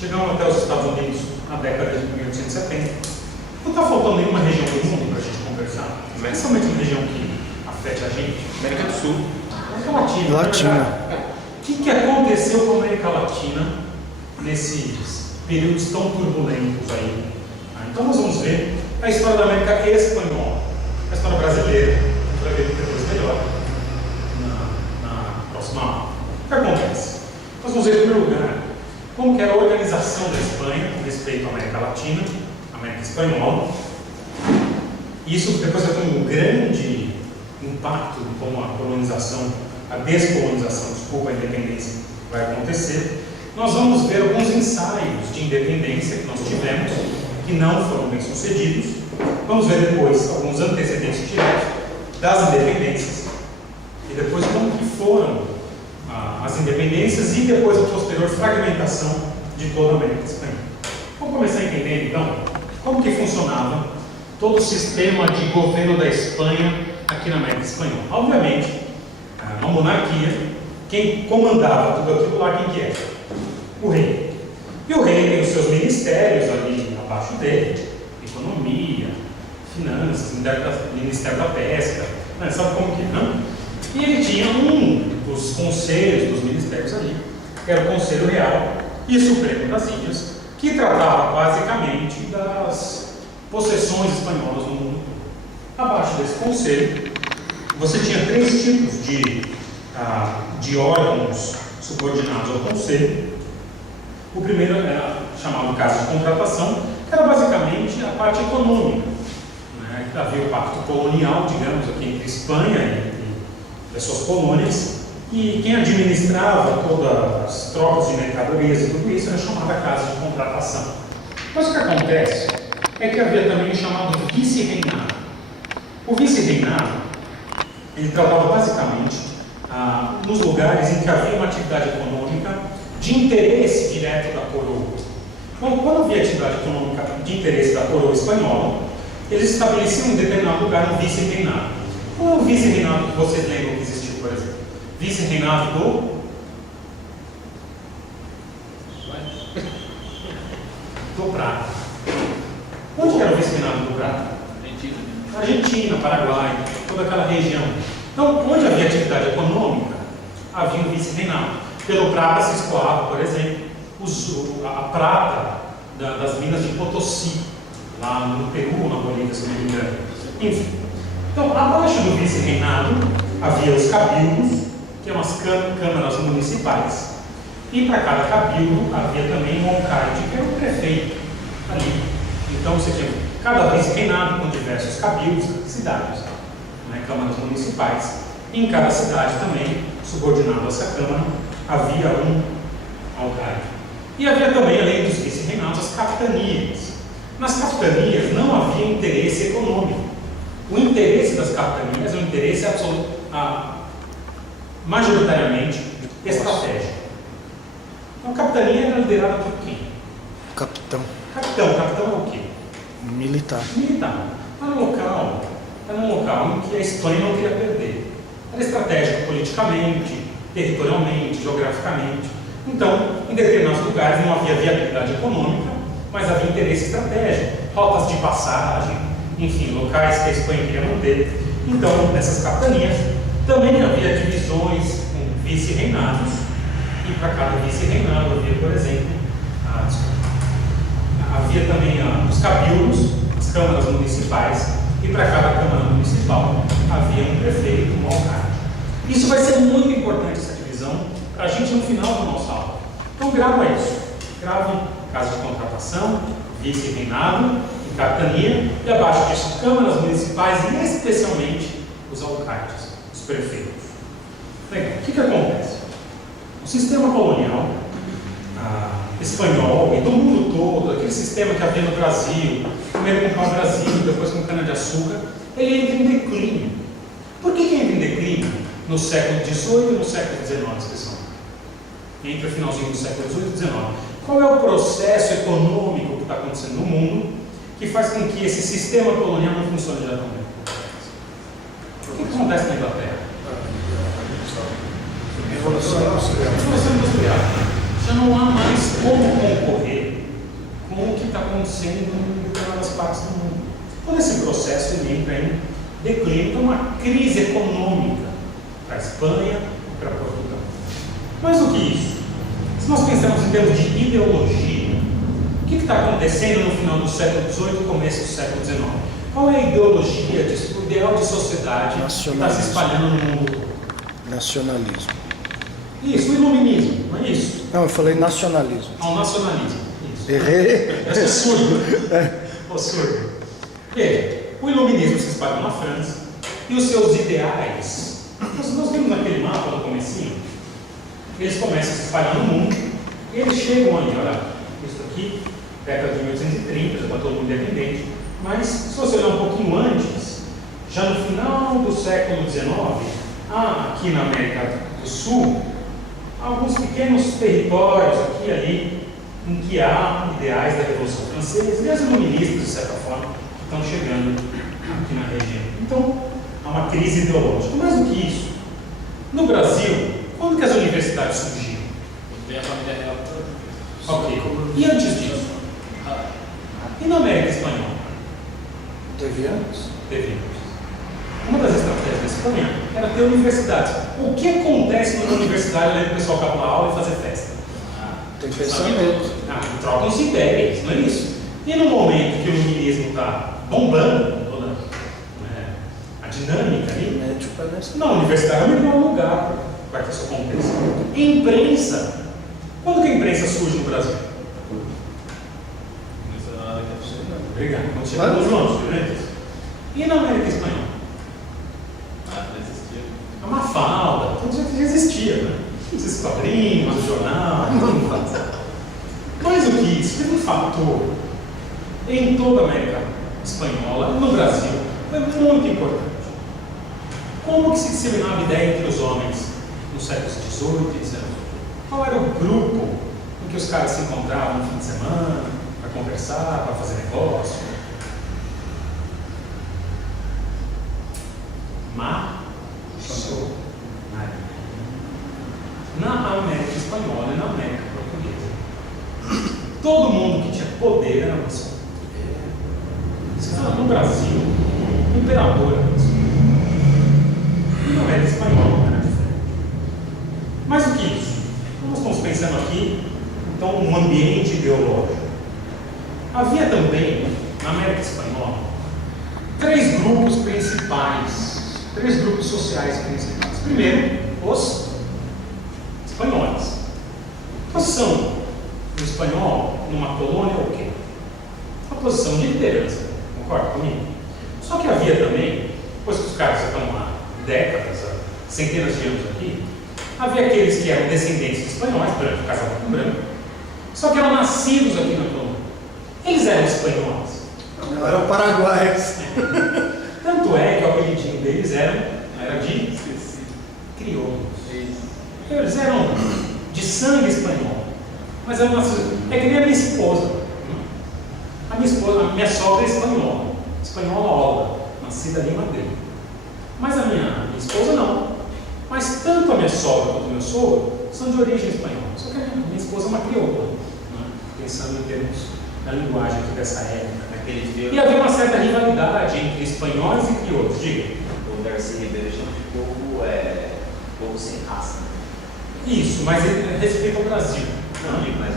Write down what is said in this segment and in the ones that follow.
chegamos até os Estados Unidos na década de 1870. Não está faltando nenhuma região do mundo para a gente conversar, especialmente uma região que afete a gente. América do Sul. América Latina. Latina. O que aconteceu com a América Latina nesses períodos tão turbulentos aí? Então nós vamos ver a história da América Espanhola, a história brasileira, a gente vai ver depois melhor na próxima aula. O que acontece? Nós vamos ver em primeiro lugar como que era a organização da Espanha com respeito à América Latina, América Espanhola. Isso depois vai ter um grande impacto em como a colonização, a descolonização, desculpa, a independência vai acontecer. Nós vamos ver alguns ensaios de independência que nós tivemos, que não foram bem sucedidos. Vamos ver depois alguns antecedentes diretos das independências e depois como que foram as independências e depois a posterior fragmentação de toda a América Espanhola. Vamos começar a entender então como que funcionava todo o sistema de governo da Espanha aqui na América Espanhola. Obviamente, uma monarquia, quem comandava tudo aquilo lá, quem que é? O rei. E o rei tem os seus ministérios ali abaixo dele, economia, finanças, Ministério da Pesca, né? Sabe como que é, não? E ele tinha um dos conselhos dos ministérios ali, que era o Conselho Real e Supremo das Índias, que tratava basicamente das possessões espanholas no mundo todo. Abaixo desse conselho, você tinha três tipos de órgãos subordinados ao conselho. O primeiro era chamado Casa de Contratação, que era basicamente a parte econômica, né? Havia o pacto colonial, digamos, aqui entre Espanha e as suas colônias, e quem administrava todas as trocas de mercadorias e tudo isso era chamada Casa de Contratação. Mas o que acontece é que havia também o chamado vice-reinado. O vice-reinado, ele tratava basicamente nos lugares em que havia uma atividade econômica de interesse direto da coroa. Então, quando havia atividade econômica de interesse da coroa espanhola, eles estabeleciam em determinado lugar um vice-reinado. Qual é o vice-reinado que vocês lembram que existiu, por exemplo? Vice-reinado do Prata. Onde era o vice-reinado do Prata? Argentina, Paraguai, toda aquela região. Então, onde havia atividade econômica, havia um vice-reinado. Pelo Prata se escoava, por exemplo, a prata das minas de Potosí, lá no Peru ou na Bolívia, se não me engano. Enfim. Então, abaixo do vice-reinado havia os cabildos, que eram as câmaras municipais. E para cada cabildo havia também um alcaide, que era o prefeito ali. Então, você tinha cada vice-reinado com diversos cabildos, cidades, né, câmaras municipais. E em cada cidade também, subordinado a essa câmara, havia um alcaide. E havia também, além dos vice-reinados, as capitanias. Nas capitanias não havia interesse econômico. O interesse das capitanias é um interesse majoritariamente estratégico. Então, a capitania era liderada por quem? Capitão. Capitão é o quê? Militar. Militar. Era um local em que a Espanha não queria perder. Era estratégico politicamente, territorialmente, geograficamente. Então, em determinados lugares não havia viabilidade econômica, mas havia interesse estratégico, rotas de passagem, enfim, locais que a Espanha queria manter. Então, nessas capitanias, também havia divisões com vice-reinados, e para cada vice-reinado havia, por exemplo, havia também os cabildos, as câmaras municipais, e para cada câmara municipal havia um prefeito, um alcalde. Isso vai ser muito importante, essa divisão, para a gente no final da nossa aula. Então, grava isso. Grave casa de contratação, vice-reinado e capitania, e abaixo disso, câmaras municipais e especialmente os alcaldes, os prefeitos. Legal. O que acontece? O sistema colonial espanhol e do mundo todo, aquele sistema que havia no Brasil, primeiro com o pau-brasil, depois com cana-de-açúcar, ele entra em declínio. Por que entra em declínio no século XVIII e no século XIX, pessoal? Entre o finalzinho do século XVIII e XIX. Qual é o processo econômico que está acontecendo no mundo que faz com que esse sistema colonial não funcione já tão bem? O que acontece na Inglaterra? Revolução Industrial. Já não há mais como concorrer acontecendo em determinadas partes do mundo. Todo esse processo ele entra em declínio, então uma crise econômica para a Espanha e para Portugal. Mais do que isso, se nós pensarmos em termos de ideologia, o que está acontecendo no final do século XVIII e começo do século XIX? Qual é a ideologia, o ideal de sociedade que está se espalhando no mundo todo? Nacionalismo. Isso, o iluminismo, não é isso? Não, eu falei nacionalismo. O nacionalismo. Isso. Errei. Eu sou surdo. Ô surdo. Veja, o iluminismo se espalhou na França e os seus ideais, nós vimos naquele mapa no comecinho, eles começam a se espalhar no mundo e eles chegam ali, olha, isso aqui, década de 1830, já está todo mundo independente, mas se você olhar um pouquinho antes, já no final do século XIX, aqui na América do Sul, alguns pequenos territórios aqui e ali, em que há ideais da Revolução Francesa, e as iluministas, de certa forma, que estão chegando aqui na região. Então, há uma crise ideológica. Mais do que isso, no Brasil, quando que as universidades surgiram? Vem a família real. Ok. E antes disso? E na América Espanhola? Teve antes? Teve antes. Uma das estratégias da Espanha era ter universidades. O que acontece numa universidade além do pessoal acabar a aula e fazer festa? Tem pensamento. Trocam-se ideias, não é isso? E no momento que o iluminismo está bombando, toda a dinâmica ali, Mete o pé nessa. na universidade é o melhor lugar para que isso aconteça. Imprensa. Quando que a imprensa surge no Brasil? Obrigado. Quando chegamos longe, né? E na América Espanhola? Não existia. A Mafalda, tudo já existia, né? Esses quadrinhos, o jornal. Mais do que isso, teve um fator em toda a América Espanhola, no Brasil, foi muito importante. Como que se disseminava a ideia entre os homens nos séculos XVIII e XIX? Qual era o grupo em que os caras se encontravam no fim de semana, para conversar, para fazer negócio? Maçonaria. Na América Espanhola e na América Portuguesa, todo mundo que tinha poder era maçom. Você fala no Brasil, o imperador era maçom. E na América Espanhola era diferente. Mais do que isso, nós estamos pensando aqui, então, um ambiente ideológico. Havia também, na América Espanhola, três grupos principais, três grupos sociais principais. Primeiro, os espanhóis. A posição do espanhol numa colônia é o quê? A posição de liderança, concorda comigo? Só que havia também, depois que os caras já estão há décadas, há centenas de anos aqui, havia aqueles que eram descendentes de espanhóis, branco, casavam com branco, só que eram nascidos aqui na colônia. Eles eram espanhóis. Não, eram paraguaios. Tanto é que o apelidinho deles era de crioulos. Eles eram de sangue espanhol, mas eram nascidos. É que nem a minha esposa. A minha sogra é espanhola, espanhola, nascida ali em Madrid. Mas a minha esposa não. Mas tanto a minha sogra quanto o meu sogro são de origem espanhola. Só que a minha esposa é uma crioula, pensando em termos da linguagem aqui dessa época. E havia uma certa rivalidade entre espanhóis e crioulos. Diga. O Darcy Ribeiro chama de povo sem raça. Isso, mas ele respeita o Brasil. Não, mas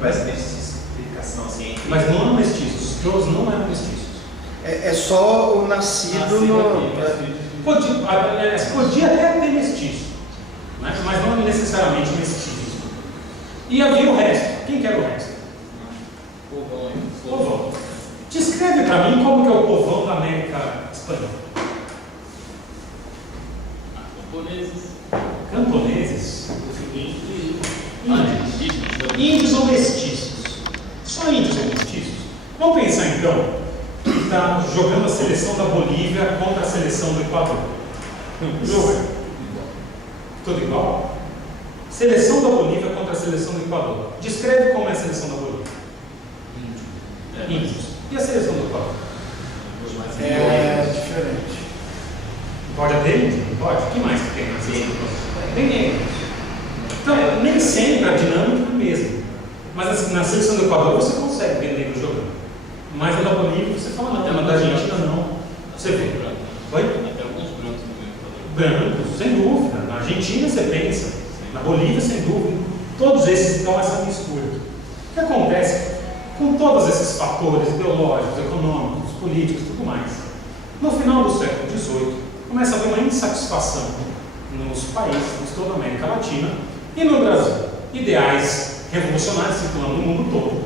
parece explicação assim. Mas não eram mestiços. Os crioulos não eram mestiços. É só o nascido no. Podia até ter mestiço, né? Mas não necessariamente mestiço. E havia o resto. Quem que era o resto? Povão. Descreve para mim como que é o povão da América Espanhola. Camponeses. Índios ou mestiços? Só índios ou mestiços? Vamos pensar então que está jogando a seleção da Bolívia contra a seleção do Equador. Jogo. Tudo igual? Seleção da Bolívia contra a seleção do Equador. Descreve como é a seleção da Bolívia. Índios. E a seleção do Equador? É diferente. Pode ter índio? Pode. O que mais que tem na seleção do Equador? Tem negros. Então, nem sempre a dinâmica é a mesma. Mas assim, na seleção do Equador você consegue ver negros jogando. Mas a da Bolívia, você fala, não, a da Argentina não. Você vê. Oi? Até alguns brancos no Equador. Brancos, sem dúvida. Na Argentina você pensa, na Bolívia, sem dúvida. Todos esses estão essa mistura. O que acontece com todos esses fatores ideológicos, econômicos, políticos e tudo mais? No final do século XVIII, começa a haver uma insatisfação nos países de toda a América Latina e no Brasil. Ideais revolucionários circulando no mundo todo.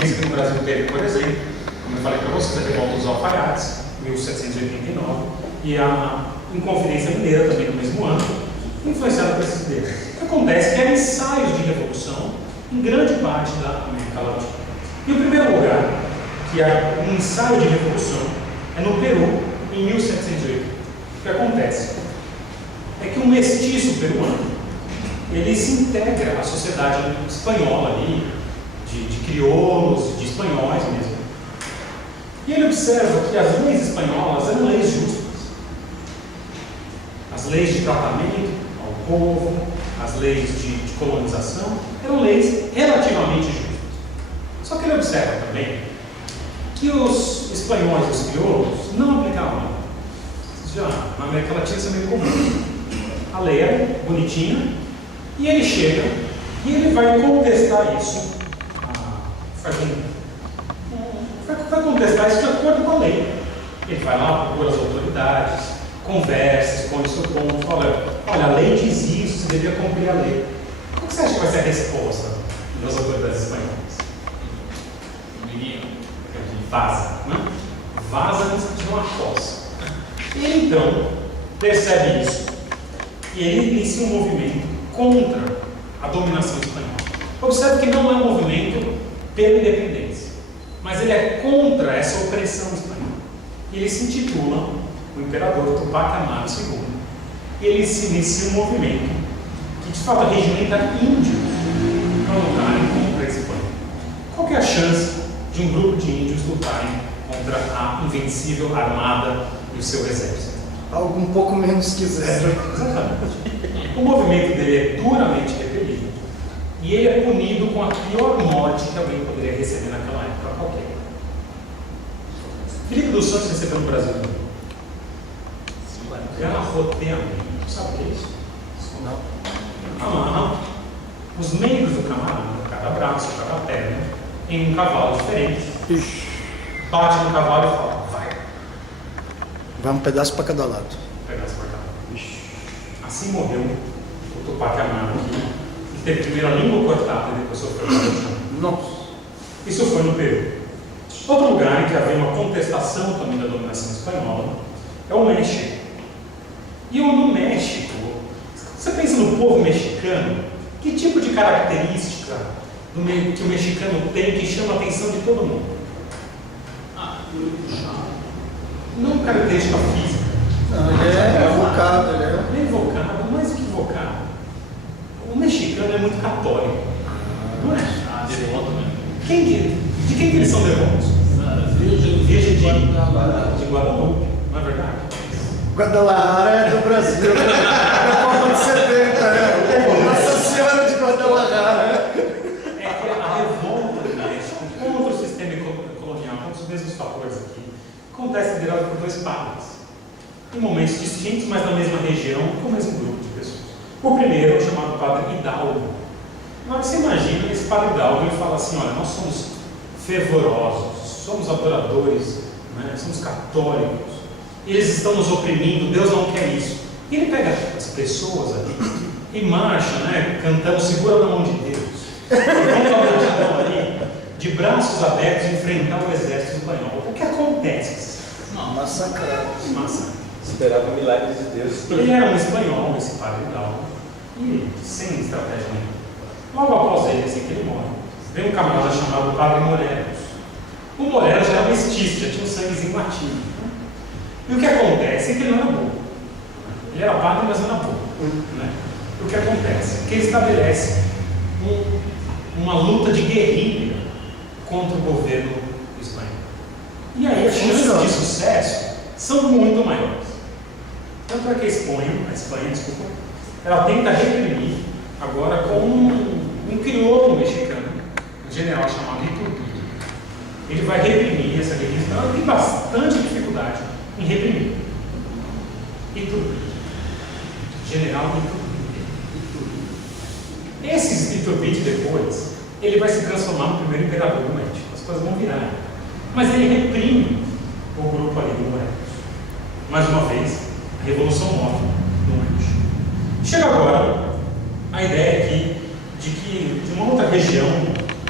Pensa que no Brasil teve, por exemplo, como eu falei para vocês, a Revolta dos Alfaiates, 1789, e a Inconfidência Mineira também no mesmo ano, influenciada por esses ideias. O que acontece é que há ensaios de revolução em grande parte da América Latina. E o primeiro lugar que há um ensaio de revolução é no Peru, em 1708. O que acontece é que um mestiço peruano ele se integra à sociedade espanhola ali, de crioulos, de espanhóis mesmo. E ele observa que as leis espanholas eram leis justas. As leis de tratamento ao povo, as leis de colonização, eram leis relativamente justas. Só que ele observa também que os espanhóis e os crioulos não aplicavam. Já na América Latina isso é meio comum. A lei é bonitinha e ele chega e ele vai contestar isso. Vai contestar isso de acordo com a lei. Ele vai lá, procura as autoridades, conversa, expõe o seu ponto, fala: olha, a lei diz isso, você devia cumprir a lei. Qual que você acha que vai ser a resposta das autoridades espanholas? Menino. Vaza, né? Vaza antes de uma coça. E ele então percebe isso e ele inicia um movimento contra a dominação espanhola. Observe que não é um movimento pela independência, mas ele é contra essa opressão espanhola. E ele se intitula o Imperador Tupac Amaru II. E ele se inicia um movimento que de fato regimenta índios para lutarem contra esse espanhol. Qual que é a chance de um grupo de índios lutarem contra a invencível armada e o seu exército? Algo um pouco menos que zero. Exatamente. O movimento dele é duramente repelido e ele é punido com a pior morte que alguém poderia receber naquela época qualquer. Filipe dos Santos recebeu no Brasil garroteamento. Sabe o que é isso? Não. Amarram os membros do camarão, cada braço, cada perna, em um cavalo diferente. Bate no cavalo e fala: vai. Vai um pedaço para cada lado. Pedaço para cada lado. Assim morreu o Tupac Amaru, que teve primeiro a língua cortada e depois sofreu o chão. Nossa. Isso foi no Peru. Outro lugar em que havia uma contestação também da dominação espanhola é o México. E no México, você pensa no povo mexicano, que tipo de característica que o mexicano tem que chama a atenção de todo mundo? Não característica física. Não, ele é evocado, ele é. Ele é invocado, mais que invocado. O mexicano é muito católico. Não é? Devoto mesmo. De quem que eles são devotos? Virgem de Guadalupe, não é verdade? Guadalajara é do Brasil. É Copa de 70, né? Nossa Senhora de Guadalajara. É que a revolta do México contra o sistema colonial, contra os mesmos fatores aqui, acontece liderado por dois padres, em momentos distintos, mas na mesma região, com o mesmo grupo de pessoas. O primeiro é o chamado Padre Hidalgo. Agora você imagina esse Padre Hidalgo, ele fala assim: olha, nós somos fervorosos, somos adoradores, né? Somos católicos, eles estão nos oprimindo, Deus não quer isso. E ele pega as pessoas ali e marcha, né, cantando Segura na Mão de Deus. E vão a multidão ali, de braços abertos, enfrentar o exército espanhol. O que acontece? Massacrado. Massacre. Esperava milagres de Deus. Ele era um espanhol, esse Padre Hidalgo, e sem estratégia nenhuma. Logo após ele, assim que ele morre, vem um camarada chamado Padre Morelos. O Morelos já era mestiço, já tinha um sanguezinho latino. Né? E o que acontece é que ele não era burro. Ele era padre, mas não era burro. Né? O que acontece é que ele estabelece uma luta de guerrilha contra o governo espanhol. E aí as chances de sucesso são muito maiores. Tanto é que a Espanha, ela tenta reprimir agora com um crioulo mexicano, um general chamado Iturbide. Ele vai reprimir Então, tem bastante dificuldade em reprimir. Iturbide. General Iturbide. Esse Iturbide depois, ele vai se transformar no primeiro imperador do México. As coisas vão virar. Mas ele reprime o grupo ali do Morelos. Mais uma vez, a Revolução Móvel do México. Chega agora a ideia aqui de uma outra região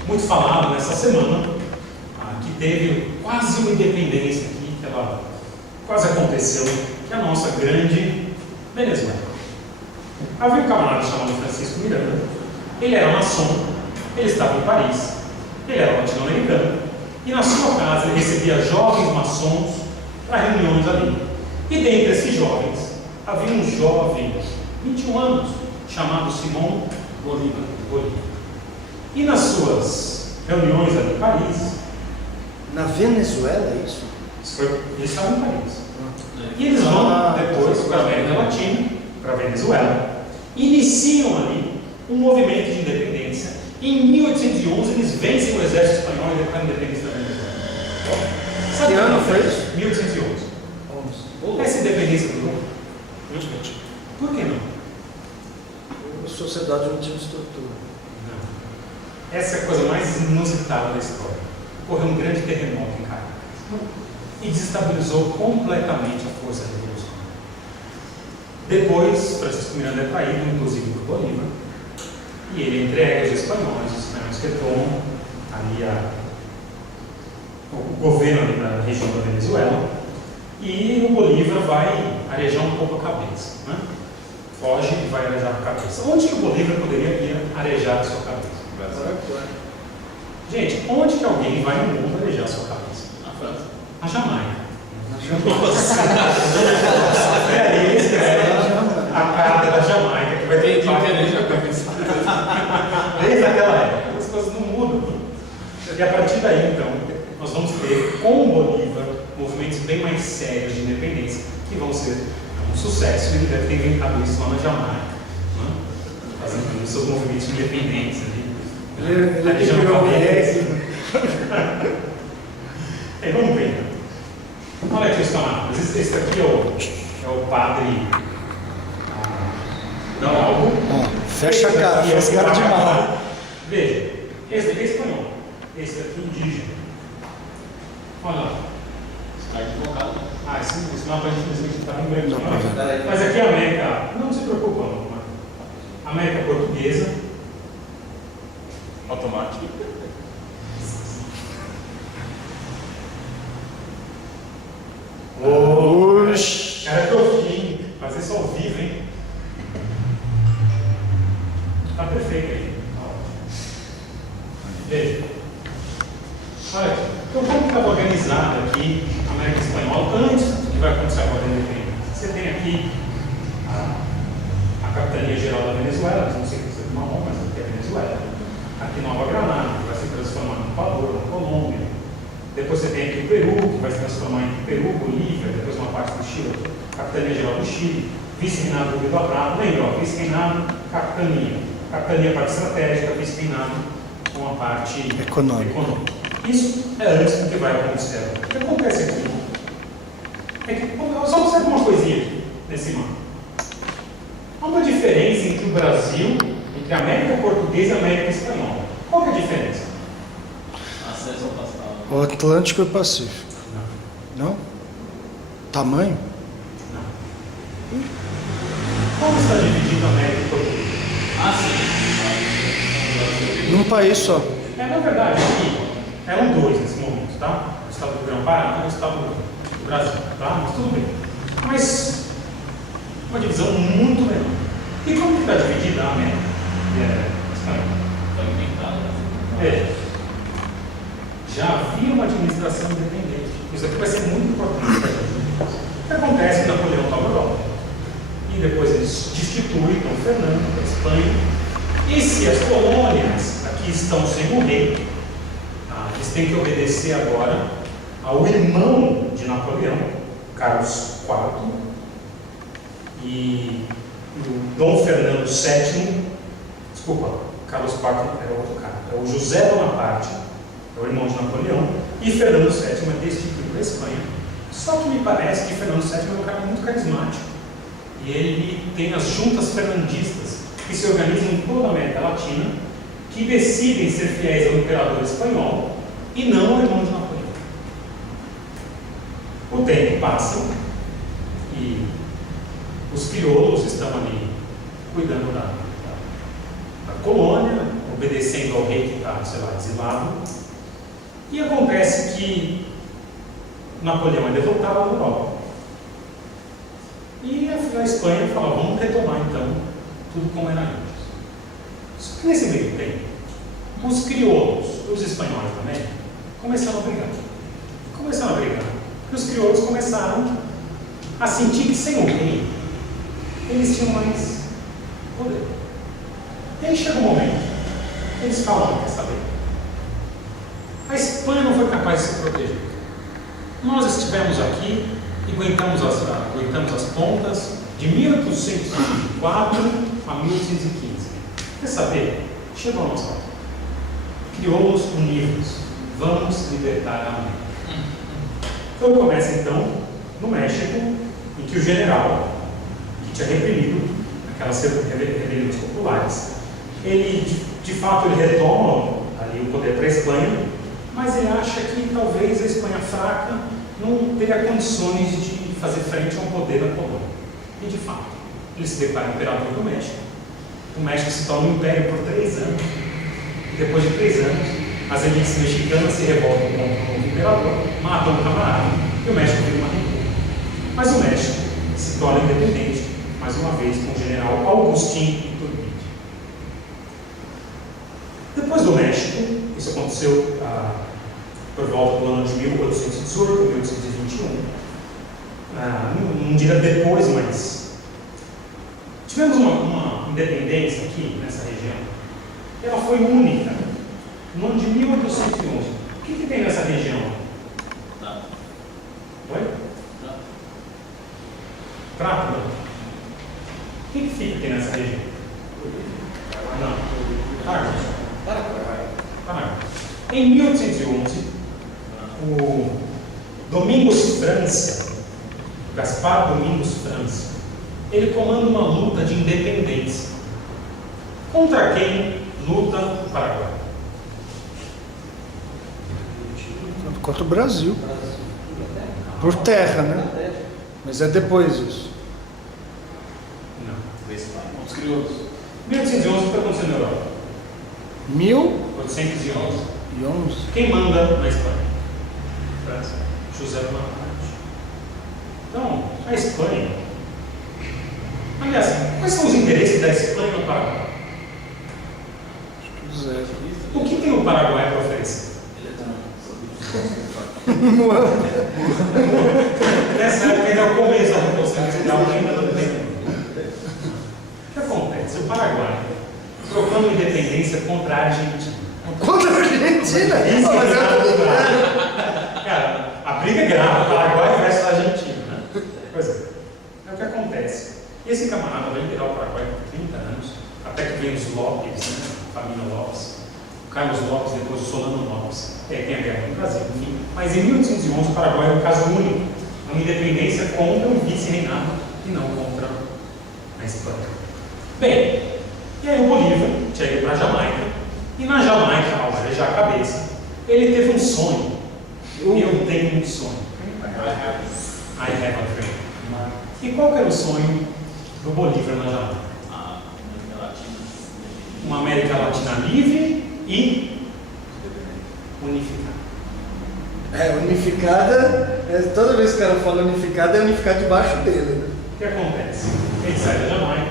muito falada nessa semana, que teve quase uma independência aqui, que ela quase aconteceu, que é a nossa grande Venezuela. Havia um camarada chamado Francisco Miranda, ele era maçom, ele estava em Paris, ele era latino-americano, e na sua casa ele recebia jovens maçons para reuniões ali. E dentre esses jovens, havia um jovem, 21 anos, chamado Simão Bolívar. E nas suas reuniões ali em Paris, Na Venezuela, é isso? eles estavam em Paris. E eles vão depois para a América Latina, para a Venezuela, iniciam ali um movimento de independência. Em 1811 eles vencem o exército espanhol e declaram a independência da Venezuela. Sabe Que ano foi isso? isso? 1811. Essa independência durou? Por que não? A sociedade não tinha estrutura. Não. Essa é a coisa mais inusitada da história. Ocorreu um grande terremoto em Caracas e desestabilizou completamente a força revolucionária. Depois, Francisco Miranda é traído, inclusive por Bolívar, e ele entrega os espanhóis retomam ali o governo ali da região da Venezuela, e o Bolívar vai arejar um pouco a cabeça, né? Foge e vai arejar a cabeça. Onde que o Bolívar poderia ir arejar a sua cabeça? Gente, onde que alguém vai no mundo arejar a sua cabeça? Na França. Na Jamaica. É isso, a carta da Jamaica, que vai ter Tem que arejar a cabeça. Desde aquela época, as coisas não mudam. E a partir daí, então, nós vamos ter, com o Bolívar, movimentos bem mais sérios de independência, que vão ser um sucesso. Ele deve ter inventado isso lá na Jamaica, né? Fazendo os seus movimentos independentes ali. Ele virou Vamos ver. Olha aqui os camaradas. Esse aqui é o padre Dalgo. Fecha a cara, faz cara de mal. Veja, esse aqui é espanhol. Esse aqui é indígena. Olha lá. Está equivocado. Esse mapa infelizmente está em branco. Mas aqui é a América. Não se preocupa, não. América Portuguesa. Automático. Oxi. Cara, é profundo. Fazer isso ao vivo, hein? Tá perfeito aí. Veja. Olha aqui. Então, como estava organizado aqui a América Espanhola antes do que vai acontecer agora na independência? Você tem aqui a Capitania Geral da Venezuela, não sei se é do Marrom, mas aqui é a Venezuela. Aqui Nova Granada, que vai se transformar no Equador, na Colômbia. Depois você tem aqui o Peru, que vai se transformar em Peru, Bolívia, depois uma parte do Chile, Capitania Geral do Chile, Vice-Reinado do Rio do Prata, lembra, Vice-Reinado, Capitania parte estratégica, Vice-Reinado com a parte econômica. Isso é antes do que vai acontecer. O que acontece aqui é que, só observa uma coisinha aqui, nesse mapa. Há uma diferença entre o Brasil, entre a América Portuguesa e a América Espanhola. Qual que é a diferença? Acesso ao passado. O Atlântico e o Pacífico. Não? Tamanho? Não. Como está dividido a América Portuguesa? Sim. Num país só. Na verdade, aqui eram dois nesse momento, tá? O estado do Grão-Pará e o estado do Brasil, tá? Mas tudo bem. Mas uma divisão muito menor. E como que está dividida a América Espanhola? Está inventado. Veja. Já havia uma administração independente. Isso aqui vai ser muito importante para a gente. O que acontece? Napoleão estava na Europa. E depois eles destituem Dom Fernando da Espanha. E se as colônias aqui estão sem o rei, eles têm que obedecer agora ao irmão de Napoleão, Carlos IV, e o Dom Fernando VII, desculpa, Carlos IV era outro cara, é o José Bonaparte, é o irmão de Napoleão, E Fernando VII destituiu a Espanha. Só que me parece que Fernando VII é um cara muito carismático. E ele tem as juntas fernandistas, que se organizam em toda a América Latina, que decidem ser fiéis ao imperador espanhol e não ao irmão de Napoleão. O tempo passa e os crioulos estão ali cuidando da colônia, obedecendo ao rei que está, sei lá, exilado. E acontece que Napoleão é derrotado na Europa. E a Espanha fala, vamos retomar então tudo como era antes. Só que nesse meio tempo, os crioulos, os espanhóis também, começaram a brigar. Porque os crioulos começaram a sentir que sem o rei, eles tinham mais poder. E aí chega um momento, eles falam, quer saber? A Espanha não foi capaz de se proteger. Nós estivemos aqui e aguentamos as pontas de 1824 a 1815. Quer saber? Chegou a nossa hora. Crioulos unidos. Vamos libertar a América. Então começa então no México, em que o general, que tinha reprimido aquelas rebeliões populares, ele de fato ele retoma ali o poder para a Espanha, mas ele acha que talvez a Espanha fraca não teria condições de fazer frente a um poder da colônia. E de fato, ele se declara imperador do México. O México se torna um império por 3 anos. E depois de 3 anos, as elites mexicanas se revoltam contra o imperador, matam o camarada e o México vira uma república. Mas o México se torna independente, mais uma vez, com o general Agustín Iturbide. Depois do México, isso aconteceu por volta do ano de 1818, 1821, um dia depois, mas tivemos uma independência aqui nessa região. Ela foi única, no ano de 1811. O que tem nessa região? Tá. Oi? Tá. Prata? O que fica aqui nessa região? Não. Paraguai. Em 1811, o Domingos França, Gaspar Domingos França, ele comanda uma luta de independência. Contra quem luta o Paraguai? Contra o Brasil. Por terra, né? Mas é depois isso. Não. Os crioulos. 1811 foi acontecendo na Europa. 1811. 811. Quem manda na Espanha? França. José Bonaparte. Então, a Espanha. Aliás, quais são os interesses da Espanha no Paraguai? Zero. O que tem o Paraguai para oferecer? Nessa época ainda é o começo da Revolução Industrial, ainda não tem. O que acontece? O Paraguai proclama independência contra a Argentina. Contra a Argentina? Isso Mas cara, a briga é grave, Paraguai versus Argentina. Né? Pois é. É o que acontece. E esse camarada vai liderar o Paraguai por 30 anos, até que vem os Lopes, né? A família Lopes. O Carlos Lopes, depois o Solano Lopes. Tem a guerra no Brasil, enfim. Mas em 1811 o Paraguai é um caso único. Uma independência contra o vice-reinado e não contra a Espanha. Bem, e aí o Bolívar chega para a Jamaica, e na Jamaica, ao arejar a cabeça, ele teve um sonho. Eu tenho um sonho. I have a dream. E qual que era o sonho do Bolívar na Jamaica? A América Latina. Uma América Latina livre e unificada. Unificada, toda vez que o cara fala unificada, é unificar debaixo dele. Né? O que acontece? Ele sai da Jamaica,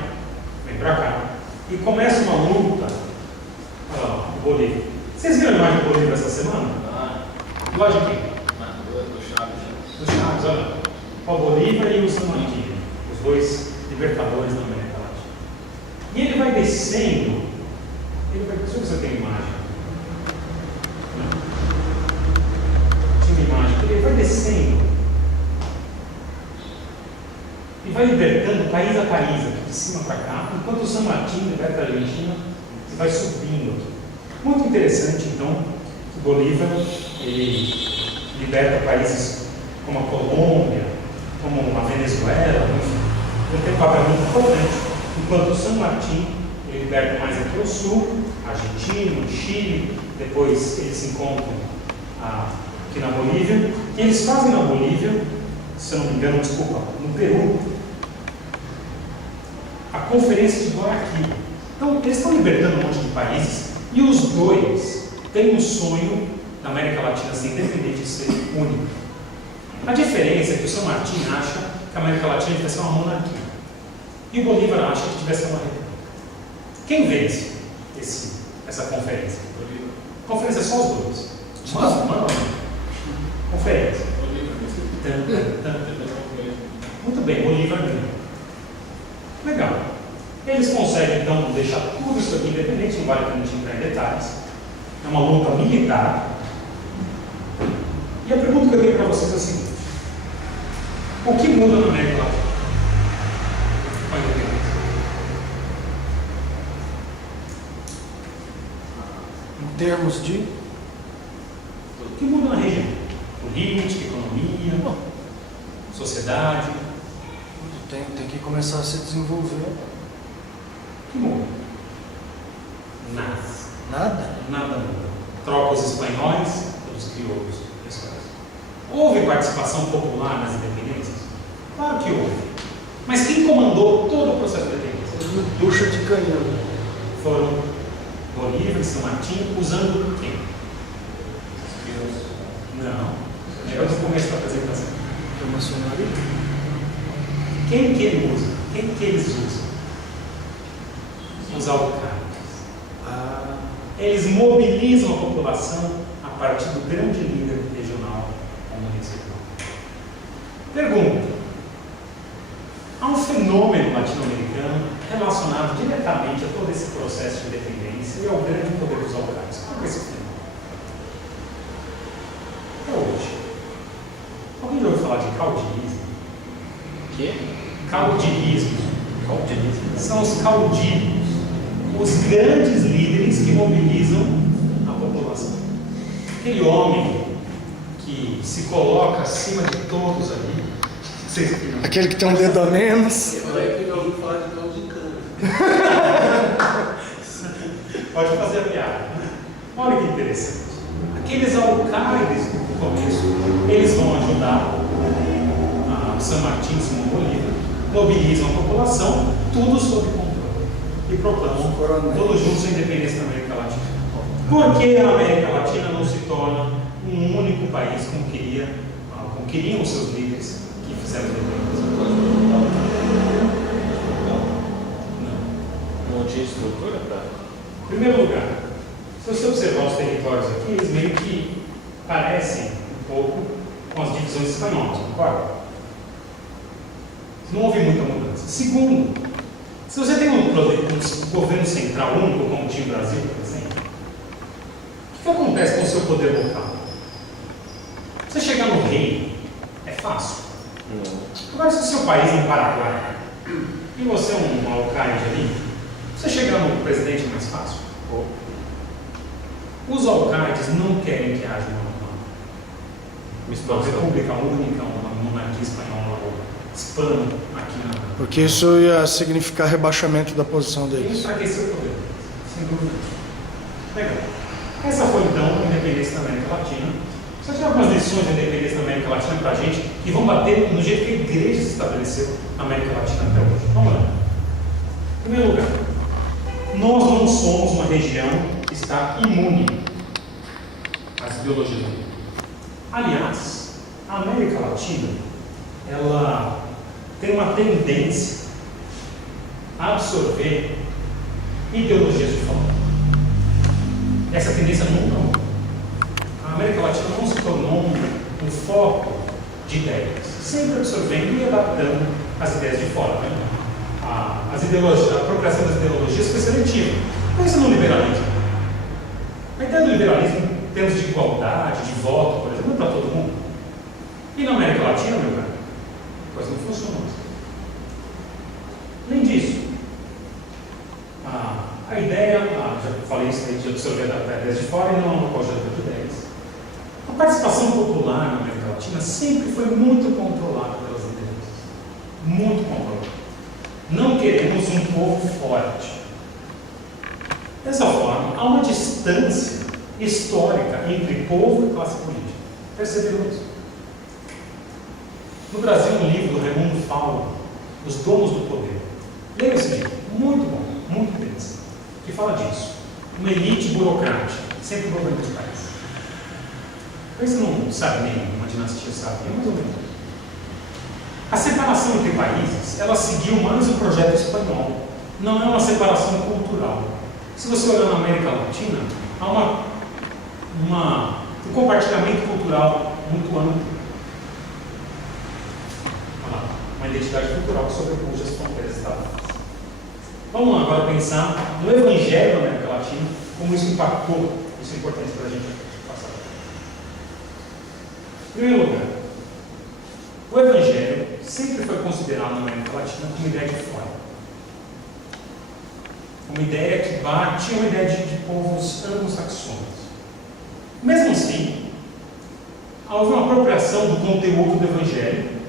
vem pra cá, e começa uma luta. Olha lá, o Bolívar. Vocês viram a imagem do Bolívar essa semana? Do lado de quem? Do Chaves. Do Chaves, olha lá. O Bolívar e o San Martín, os dois libertadores da América Latina. E ele vai descendo. Deixa eu ver se eu tenho imagem. Tinha uma imagem. Ele vai descendo e vai libertando país a país, aqui de cima para cá, enquanto o San Martín liberta a Argentina e vai subindo aqui. Muito interessante, então, o Bolívar, ele liberta países como a Colômbia, como a Venezuela, enfim. Ele tem um papel muito importante, enquanto o San Martín ele liberta mais aqui ao sul, Argentina, Chile, depois eles se encontram aqui na Bolívia, e eles fazem na Bolívia, se eu não me engano, desculpa, no Peru, a Conferência de Guayaquil. Então, eles estão libertando um monte de países, e os dois têm um sonho da América Latina ser independente de ser único. A diferença é que o San Martín acha que a América Latina devia ser uma monarquia, e o Bolívar acha que devia ser uma república. Quem vence essa conferência? Conferência é só os dois. Conferência. Muito bem, Bolívar ganha. Legal. Eles conseguem então deixar tudo isso aqui independente, não vale a pena entrar em detalhes. É uma luta militar. E a pergunta que eu tenho para vocês é a seguinte: o que muda na América Latina com a independência? Em termos de. O que muda na região? Política, economia, sociedade. Tem que começar a se desenvolver. O que muda? Nada. Nada? Nada muda. Troca os espanhóis pelos crioulos. Houve participação popular nas independências? Claro que houve. Mas quem comandou todo o processo de independência? Bucha de canhão. Foram Bolívar e San Martín, usando quem? Não. Melhor no começo da apresentação. A maçonaria? Quem que ele usa? Quem que eles usam? Os alcaides. Eles mobilizam a população a partir do grande líder regional ou municipal. Pergunta: há um fenômeno latino-americano relacionado diretamente a todo esse processo de independência e ao grande poder dos alcaides. Qual é esse fenômeno? Até hoje. Alguém já ouviu falar de caudillismo? Que? Caudillismo. São os caudilhos, os grandes líderes que mobilizam a população. Aquele homem que se coloca acima de todos ali. Aquele que tem um dedo a menos. Pode fazer a piada. Olha que interessante. Aqueles alcaides do começo, eles vão ajudar o San Martín, Simão Bolívar, mobilizam a população, tudo sob controle, e proclamam todos juntos a independência da América Latina. Por que a América Latina não se torna um único país como queriam os seus líderes que fizeram a independência? Não tinha estrutura para. Em primeiro lugar, se você observar os territórios aqui, eles meio que parecem um pouco com as divisões espanholas, concorda? Não houve muita mudança. Segundo, se você tem um governo central único, como tinha o Brasil, por exemplo, o que acontece com o seu poder local? Você chegar no rei é fácil. Agora, se o seu país é um Paraguai e você é um alcaide ali, você chegar no presidente é mais fácil. Os alcaides não querem que haja uma república única, uma monarquia espanhola ou hispana aqui na. Porque isso ia significar rebaixamento da posição deles. Enfraquecer o poder, sem dúvida. Legal. Essa foi então a independência da América Latina. Só tem algumas lições da independência da América Latina para a gente que vão bater no jeito que a igreja se estabeleceu na América Latina até hoje. Vamos lá. Em primeiro lugar, nós não somos uma região que está imune às ideologias. Aliás, a América Latina, ela tem uma tendência a absorver ideologias de fora. Essa tendência nunca mudou. A América Latina não se tornou um foco de ideias, sempre absorvendo e adaptando as ideias de fora. Né? As ideologias, a apropriação das ideologias foi seletiva. Pensa no liberalismo. A ideia do liberalismo, em termos de igualdade, de voto, por exemplo, não é para todo mundo. E na América Latina, meu caro, a coisa não funcionou assim. Além disso, a ideia, já falei isso, de absorver as ideias de fora e não uma projeto de ideias. A participação popular na América Latina sempre foi muito controlada pelas lideranças. Muito controlada. Não queremos um povo forte. Dessa forma, há uma distância histórica entre povo e classe política. Perceberam isso? No Brasil, um livro do Raimundo Fauro, Os Donos do Poder. Leia esse livro, muito bom, muito interessante, que fala disso. Uma elite burocrática, sempre governando os países. Você não sabe nem uma dinastia sabe, é mais ou menos. A separação entre países, ela seguiu mais o projeto espanhol. Não é uma separação cultural. Se você olhar na América Latina, há um compartilhamento cultural muito amplo. Uma identidade cultural que sobrepuja as fronteiras estatais. Vamos lá agora pensar no Evangelho na América Latina, como isso impactou. Isso é importante para a gente passar. Em primeiro lugar, o Evangelho sempre foi considerado na América Latina como uma ideia de fora. Uma ideia que tinha uma ideia de povos anglo-saxônicos. Mesmo assim, houve uma apropriação do conteúdo do Evangelho,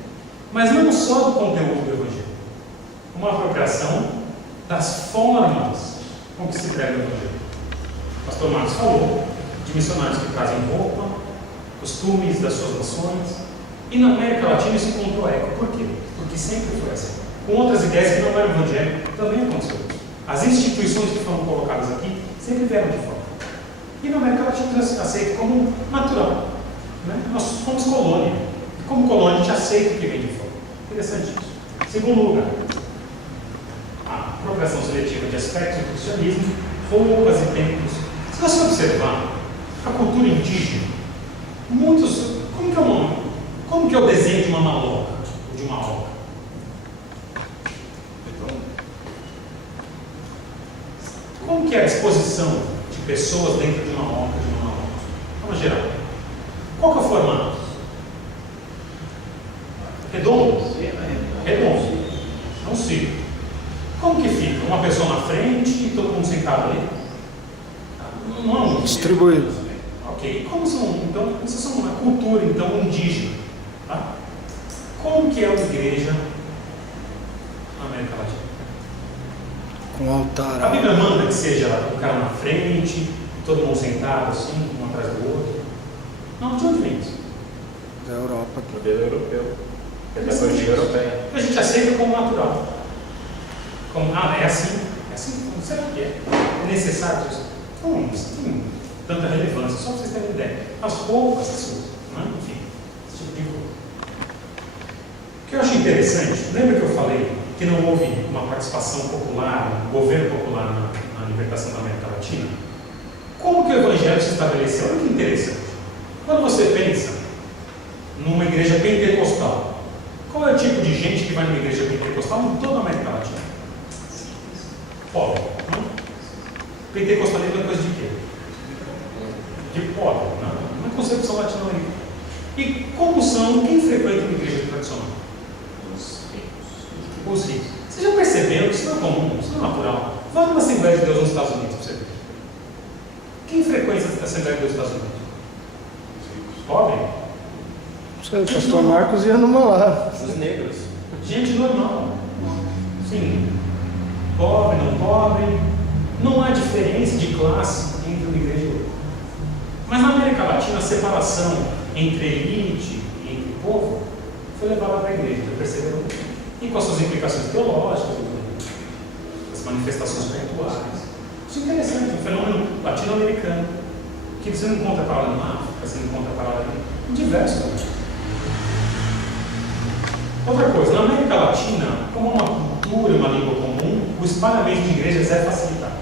mas não só do conteúdo do Evangelho. Uma apropriação das formas com que se prega o Evangelho. O pastor Marcos falou de missionários que trazem roupa, costumes das suas nações, e na América Latina isso encontrou eco. Por quê? Porque sempre foi assim. Com outras ideias que não eram Evangelho, também aconteceu isso. As instituições que foram colocadas aqui sempre vieram de fora. E na América Latina aceita como natural. Né? Nós somos colônia. E como colônia a gente aceita o que vem de fora. Interessante isso. Segundo lugar, a apropriação seletiva de aspectos do cristianismo, roupas e templos. Se você observar a cultura indígena, muitos. Como que é o desenho de uma maloca ou de uma oca? Como que é a exposição de pessoas dentro de uma oca, de uma maloca? Vamos geral. Qual que é o formato? Redondo? Redondo. Não círculo. Como que fica? Uma pessoa na frente e todo mundo sentado ali? Não é um Distribuído. Ok. Como são, então, vocês são uma cultura, então, indígena. Tá? Como que é uma igreja na América Latina? Com altar. A Bíblia manda que seja o cara na frente, todo mundo sentado assim, um atrás do outro. Não, de onde vem isso? Da Europa. Modelo europeu. Pedagogia europeia. A gente aceita como natural. Como, é assim, não sei o que é. É necessário isso. Não tem tanta relevância, só para vocês terem uma ideia. As roupas que se usam, né? Enfim, esse tipo de coisa. O que eu acho interessante, lembra que eu falei que não houve uma participação popular, um governo popular na libertação da América Latina? Como que o Evangelho se estabeleceu? Olha que interessante. Quando você pensa numa igreja pentecostal, qual é o tipo de gente que vai numa igreja pentecostal em toda a América Latina? Pobre. Não? Pentecostalismo é coisa de quê? De pobre. Não? Uma concepção latino-americana. E como são, quem frequenta uma igreja tradicional? Os ricos. Vocês já perceberam que isso não é comum, isso não é natural? Vá numa Assembleia de Deus nos Estados Unidos para você ver. Quem frequenta a Assembleia de Deus nos Estados Unidos? Pobre? Não sei, o pastor Marcos ia numa lá. Os negros. Gente normal. Sim. Pobre, não pobre. Não há diferença de classe entre uma igreja e outra. Mas na América Latina, a separação entre elite e entre povo foi levada para a igreja, já perceberam? E com as suas implicações teológicas, as manifestações rituais. Isso é interessante, é um fenômeno latino-americano, que você não encontra parada na África, você não encontra parada em diversos lugares. Outra coisa, na América Latina, como uma cultura e uma língua comum, o espalhamento de igrejas é facilitado.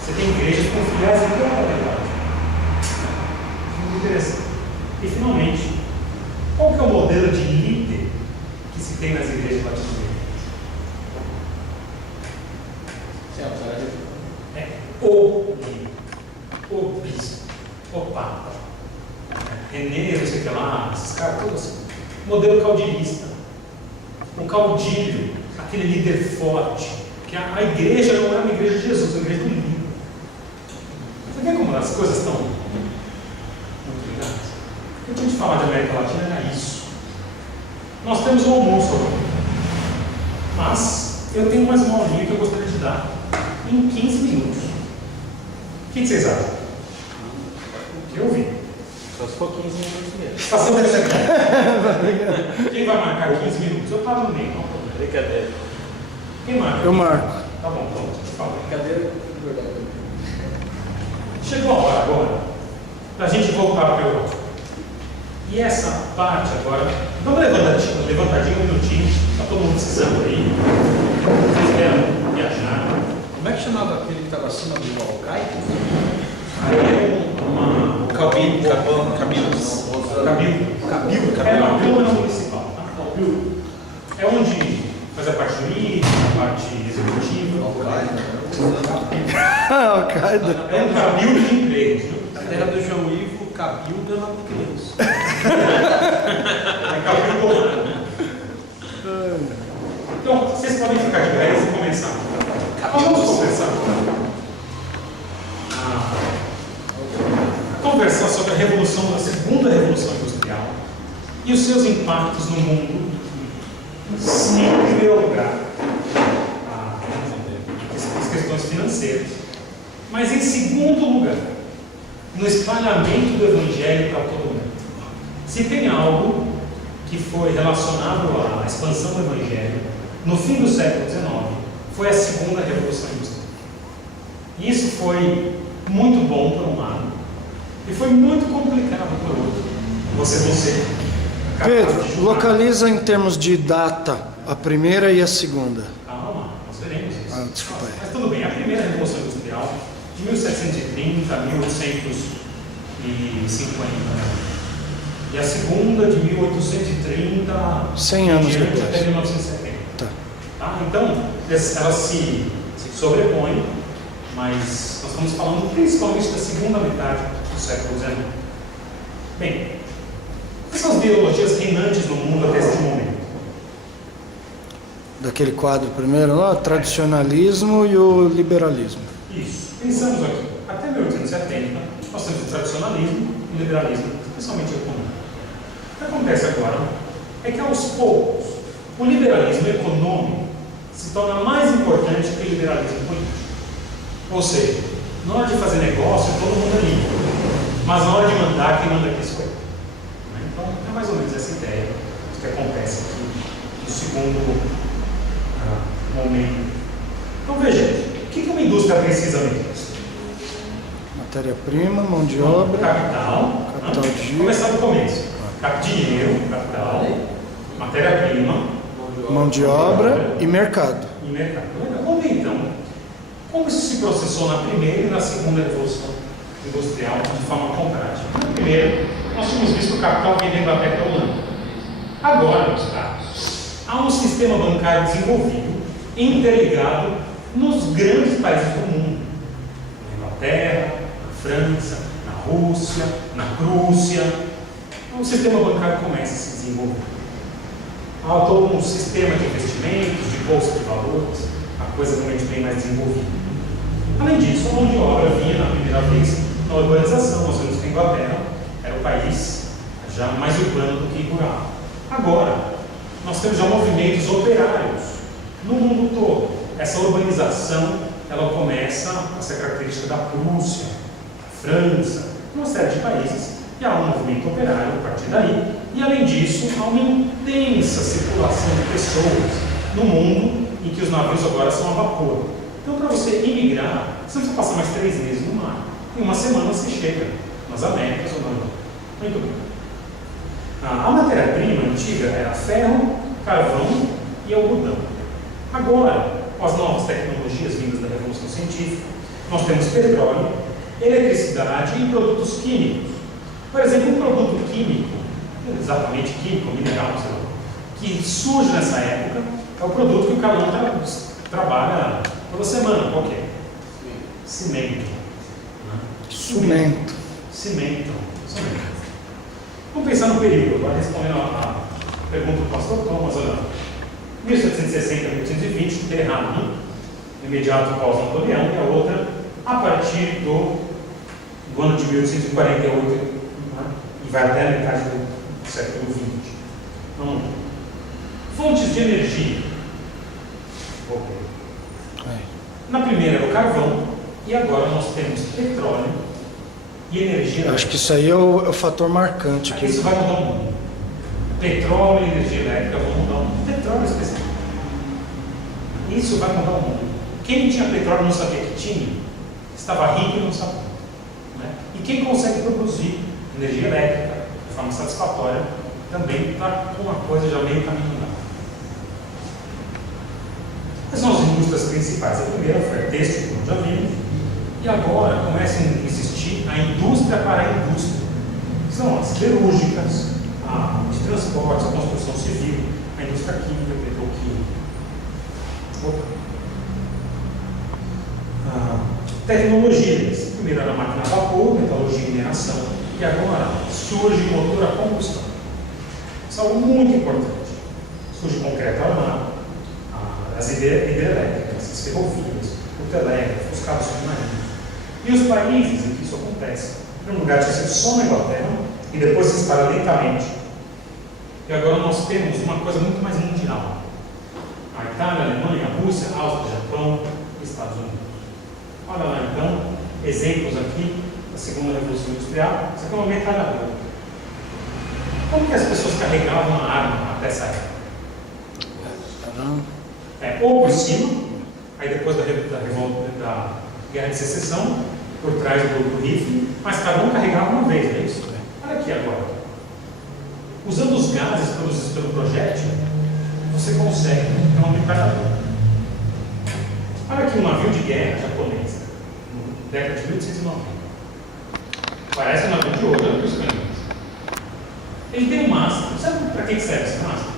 Você tem igrejas com filiais em toda a América Latina. Muito interessante. E finalmente, qual que é o modelo de líder que se tem nas igrejas latino-americanas? É o líder, o bispo, o papa, René, não sei o que lá, esses caras todos assim. Modelo caudilhista. O caudilho, aquele líder forte, que a igreja não é uma igreja de Jesus, é uma igreja do líder. Você vê como as coisas estão muito ligadas? falar de América Latina era isso. Nós temos um almoço agora. Mas eu tenho mais uma aulinha que eu gostaria de dar em 15 minutos. O que vocês acham? O que eu vi? Só se for 15 minutos mesmo. Estação da secretaria. Quem vai marcar 15 minutos? Eu estava no meio, não problema. Brincadeira. Quem marca? Eu marco. Tá bom, então, te falo. Brincadeira, verdade. Chegou a hora agora da gente voltar para a Europa. E essa parte agora, vamos levantadinho um minutinho, está todo mundo precisando aí. Vocês querem viajar? Como é que chamava aquele que estava acima do Alcai? Aí é uma. Cabildo. É uma Câmara Municipal. Tá? É onde faz a parte jurídica, a parte executiva. Al-Qaeda. É um cabildo de empregos. Viu? A terra do João Ivo, Cabildo é uma criança. É cabildo romano. Então, vocês podem ficar de pé e começar. Nós vamos conversar sobre a revolução, a segunda revolução industrial e os seus impactos no mundo. Sim, em primeiro lugar, as questões financeiras, mas em segundo lugar, no espalhamento do Evangelho para todo mundo. Se tem algo que foi relacionado à expansão do Evangelho no fim do século XIX, foi a segunda revolução industrial. E isso foi muito bom por um lado e foi muito complicado por outro. Vocês vão ser capazes de Pedro, julgar. localiza em termos de data a primeira e a segunda. Calma, nós veremos isso. Desculpa aí. Mas tudo bem, a primeira revolução industrial de 1730 a 1850, e a segunda de 1830 100 anos em diante, depois. até 1970. Tá. Tá? Então, elas se sobrepõem, mas nós estamos falando principalmente da segunda metade do século XIX. Bem, quais são as ideologias reinantes no mundo até este momento? Daquele quadro primeiro lá, tradicionalismo e o liberalismo. Isso. Pensamos aqui, até 1870, nós temos o tradicionalismo e o liberalismo, especialmente econômico. O que acontece agora é que, aos poucos, o liberalismo econômico se torna mais importante que o liberalismo político. Ou seja, na hora de fazer negócio, todo mundo é livre, mas na hora de mandar, quem manda aqui sou eu. Então, é mais ou menos essa ideia que acontece aqui no segundo momento. Então, veja, o que uma indústria precisa mesmo? Matéria-prima, mão de obra, Capital. capital de giro, Começar do começo. Dinheiro, capital, matéria-prima, mão de obra e mercado. e mercado. Vamos ver então como isso se processou na primeira e na segunda revolução industrial de forma concreta. Na primeira, nós tínhamos visto o capital vendendo até para a Holanda. Agora, meus caros, há um sistema bancário desenvolvido, interligado nos grandes países do mundo. Na Inglaterra, na França, na Rússia, na Prússia. O sistema bancário começa a se desenvolver. Há todo um sistema de investimentos, de bolsa de valores, a coisa realmente bem mais desenvolvida. Além disso, a mão de obra vinha na primeira vez na urbanização. Nós vimos que a Inglaterra era o país já mais urbano do que rural. Agora, nós temos já movimentos operários no mundo todo. Essa urbanização, ela começa a ser característica da Prússia, da França, uma série de países, e há um movimento operário a partir daí. E, além disso, há uma intensa circulação de pessoas no mundo em que os navios agora são a vapor. Então, para você imigrar, você não precisa passar mais 3 meses no mar. Em uma semana você chega nas Américas ou na Europa. Muito bem. A matéria-prima antiga era ferro, carvão e algodão. Agora, com as novas tecnologias vindas da Revolução Científica, nós temos petróleo, eletricidade e produtos químicos. Por exemplo, um produto químico, exatamente químico, mineral, sei lá, que surge nessa época, é o produto que o Carlão trabalha toda semana. Qual que é? Cimento. Cimento. Cimento. Vamos pensar no período, agora respondendo a pergunta do pastor Thomas, olha, 1760 a 1820, não tem errado, né? Imediato pós-Napoleão, e a outra a partir do ano de 1848, né? E e vai até a metade do século XX. Então, fontes de energia. Ok. Na primeira era o carvão, e agora nós temos petróleo e energia Eu acho elétrica. que isso aí é o fator marcante aqui. Isso vai mudar o mundo. Petróleo e energia elétrica vão mudar o mundo. Petróleo específico. Isso vai mudar o mundo. Quem não tinha petróleo não sabia que tinha, estava rico e não sabia. Né? E quem consegue produzir energia elétrica de forma satisfatória também está com uma coisa já meio caminho andado. Quais são as indústrias principais? A primeira foi a têxtil, como já vimos, e agora começa a existir a indústria para a indústria. São as siderúrgicas, a de transportes, a construção civil, a indústria química, petroquímica. Tecnologias. Primeiro era a máquina a vapor, metalurgia e mineração, e agora surge o motor a combustão. Isso é algo muito importante. Surge o concreto armado, as hidrelétricas, as ferrovias, o telégrafo, os cabos submarinos. E os países em que isso acontece, em primeiro lugar, tinha sido só na Inglaterra, e depois se espalha lentamente. E agora nós temos uma coisa muito mais mundial. A Itália, a Alemanha, a Rússia, a Áustria, o Japão e os Estados Unidos. Olha lá então, exemplos aqui da segunda Revolução Industrial. Isso aqui é uma metralhadora. Como que as pessoas carregavam a arma até essa época? Ou por cima, aí depois da Guerra de Secessão, por trás do rifle, mas cada um carregava uma vez, é isso? Olha aqui agora. Usando os gases produzidos pelo projétil, você consegue ter uma metralhadora. Olha aqui um navio de guerra japonês, na década de 1890. Parece um navio de ouro, olha aqui os canhões. Ele tem um mastro. Sabe para que serve esse mastro?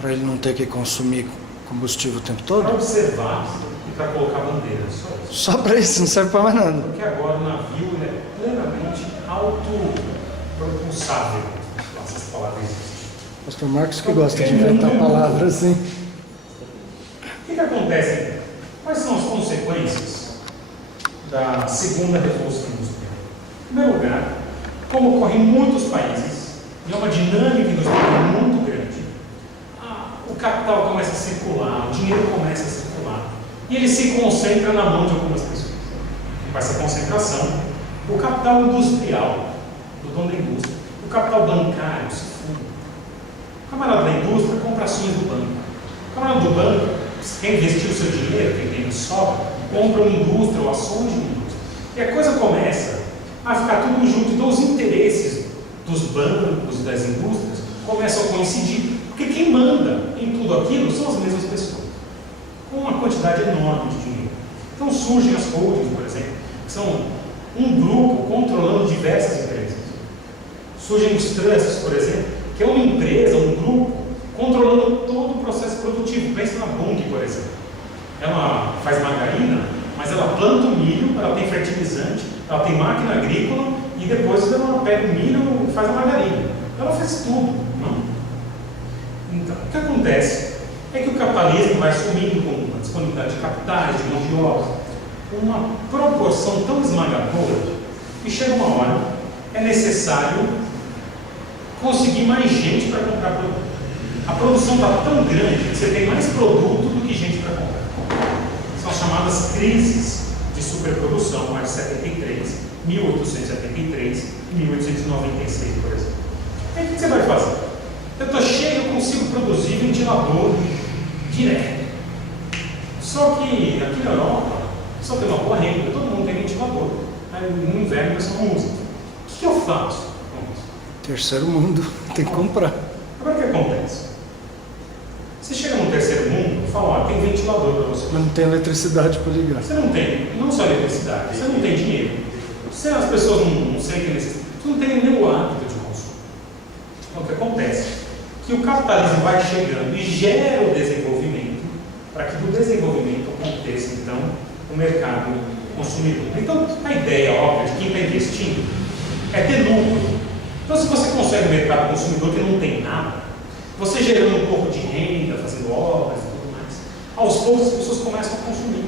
Para ele não ter que consumir combustível o tempo todo? Para observar e para colocar bandeira, só isso. Só para isso, não serve para mais nada. Porque agora o navio ele é plenamente autopropulsável. Nossa, essa palavra existe. Pastor Marcos que gosta de inventar palavras assim. O que acontece então? Quais são as consequências da segunda Revolução Industrial? Em primeiro lugar, como ocorre em muitos países, e é uma dinâmica industrial muito grande, o capital começa a circular, o dinheiro começa a circular, e ele se concentra na mão de algumas pessoas. Com essa concentração, o capital industrial, do dono da indústria, o capital bancário se funda. O camarada da indústria compra ações do banco. O camarada do banco, quem investiu o seu dinheiro, quem tem de sobra, compra uma indústria ou ações de uma indústria. E a coisa começa a ficar tudo junto, então os interesses dos bancos e das indústrias começam a coincidir, porque quem manda em tudo aquilo são as mesmas pessoas, com uma quantidade enorme de dinheiro. Então surgem as holdings, por exemplo, que são um grupo controlando diversas empresas. Surgem os trusts, por exemplo, que é uma empresa, um grupo, controlando todo o processo produtivo. Pensa na Bunge, por exemplo. Ela faz margarina, mas ela planta o milho, ela tem fertilizante, ela tem máquina agrícola e depois ela pega o milho e faz a margarina. Ela faz tudo, não? Então, o que acontece é que o capitalismo vai sumindo com uma disponibilidade de capitais, de mão de obra, uma proporção tão esmagadora que chega uma hora, é necessário conseguir mais gente para comprar produto. A produção está tão grande que você tem mais produto do que gente para comprar. São chamadas crises de superprodução, mais de 73, 1873 e 1896, por exemplo. Aí o que você vai fazer? Eu estou cheio, eu consigo produzir ventilador direto. Só que aqui na Europa, só tem uma boa renda, todo mundo tem ventilador. Aí no inverno a pessoa não usa. O que eu faço? Terceiro mundo, tem que comprar. Agora o que acontece? Você chega no terceiro mundo e fala, tem ventilador para você. Mas não tem eletricidade para ligar. Você não tem, não só eletricidade, você não tem dinheiro. As pessoas não sentem necessidade, você não tem nem o hábito de consumo. Então o que acontece? Que o capitalismo vai chegando e gera o desenvolvimento, para que do desenvolvimento aconteça, então, o mercado consumidor. Então, a ideia óbvia de quem está investindo é ter lucro. Então, se você consegue um mercado consumidor que não tem nada, você gerando um pouco de renda, fazendo obras e tudo mais, aos poucos as pessoas começam a consumir.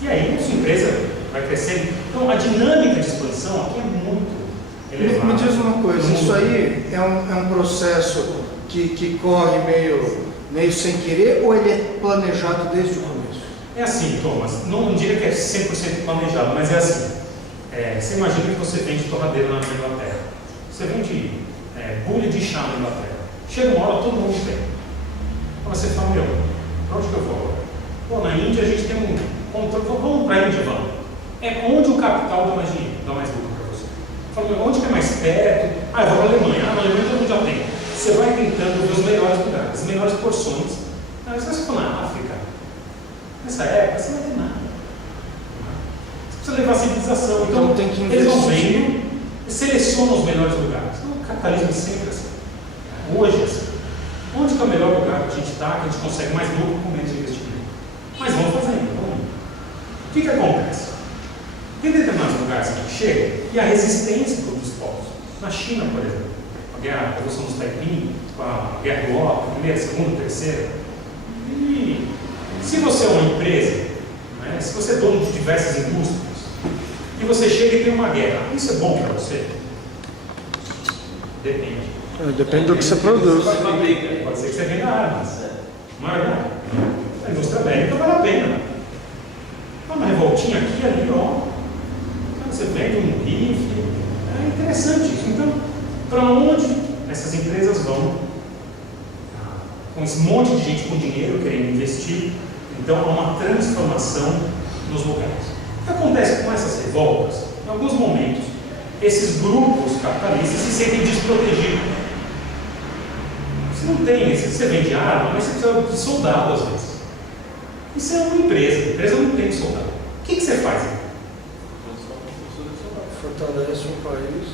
E aí a sua empresa vai crescendo. Então, a dinâmica de expansão aqui é muito uma coisa, isso aí é um processo que corre meio sem querer ou ele é planejado desde o começo? É assim, Thomas, não diria que é 100% planejado, mas é assim. Você imagina que você vende torradeira na Inglaterra. Você vende bulha de chá na Inglaterra. Chega uma hora, todo mundo tem. Então você fala, meu, pra onde que eu vou agora? Pô, na Índia a gente tem vamos para a Índia, vamos. É onde o capital dá mais dinheiro, dá mais lucro para você. Fala, meu, onde que é mais perto? Eu vou para a Alemanha. Na Alemanha todo mundo já tem. Você vai tentando ver os melhores lugares, as melhores porções. Se você for na África, nessa época, você não vai ter nada. Você precisa levar a civilização. Então tem que eles vão investir. vendo e selecionam os melhores lugares. Então, o capitalismo é sempre assim. Hoje, assim. Onde que é o melhor lugar que a gente está, que a gente consegue mais lucro com menos investimento? Mas vamos fazendo, vamos. O que acontece? Tem determinados lugares que a gente chega e a resistência dos povos. Na China, por exemplo, a Revolução dos Taiping, a Guerra do Ópio, primeira, segunda, terceira. E se você é uma empresa, né, se você é dono de diversas indústrias, e você chega e tem uma guerra, isso é bom para você? Depende. Depende do que você produz. Pode ser que você venda armas. Não é verdade? A indústria bélica vale a pena. Uma revoltinha aqui, ali, ó. Você vende um rifle. É interessante isso. Então, para onde essas empresas vão? Com esse monte de gente com dinheiro querendo investir, então há uma transformação nos lugares. O que acontece com essas revoltas? Em alguns momentos, esses grupos capitalistas se sentem desprotegidos. Você não tem, você vende arma, mas você precisa de soldado às vezes. Isso é uma empresa, a empresa não tem soldado. O que você faz? Fortalece um país.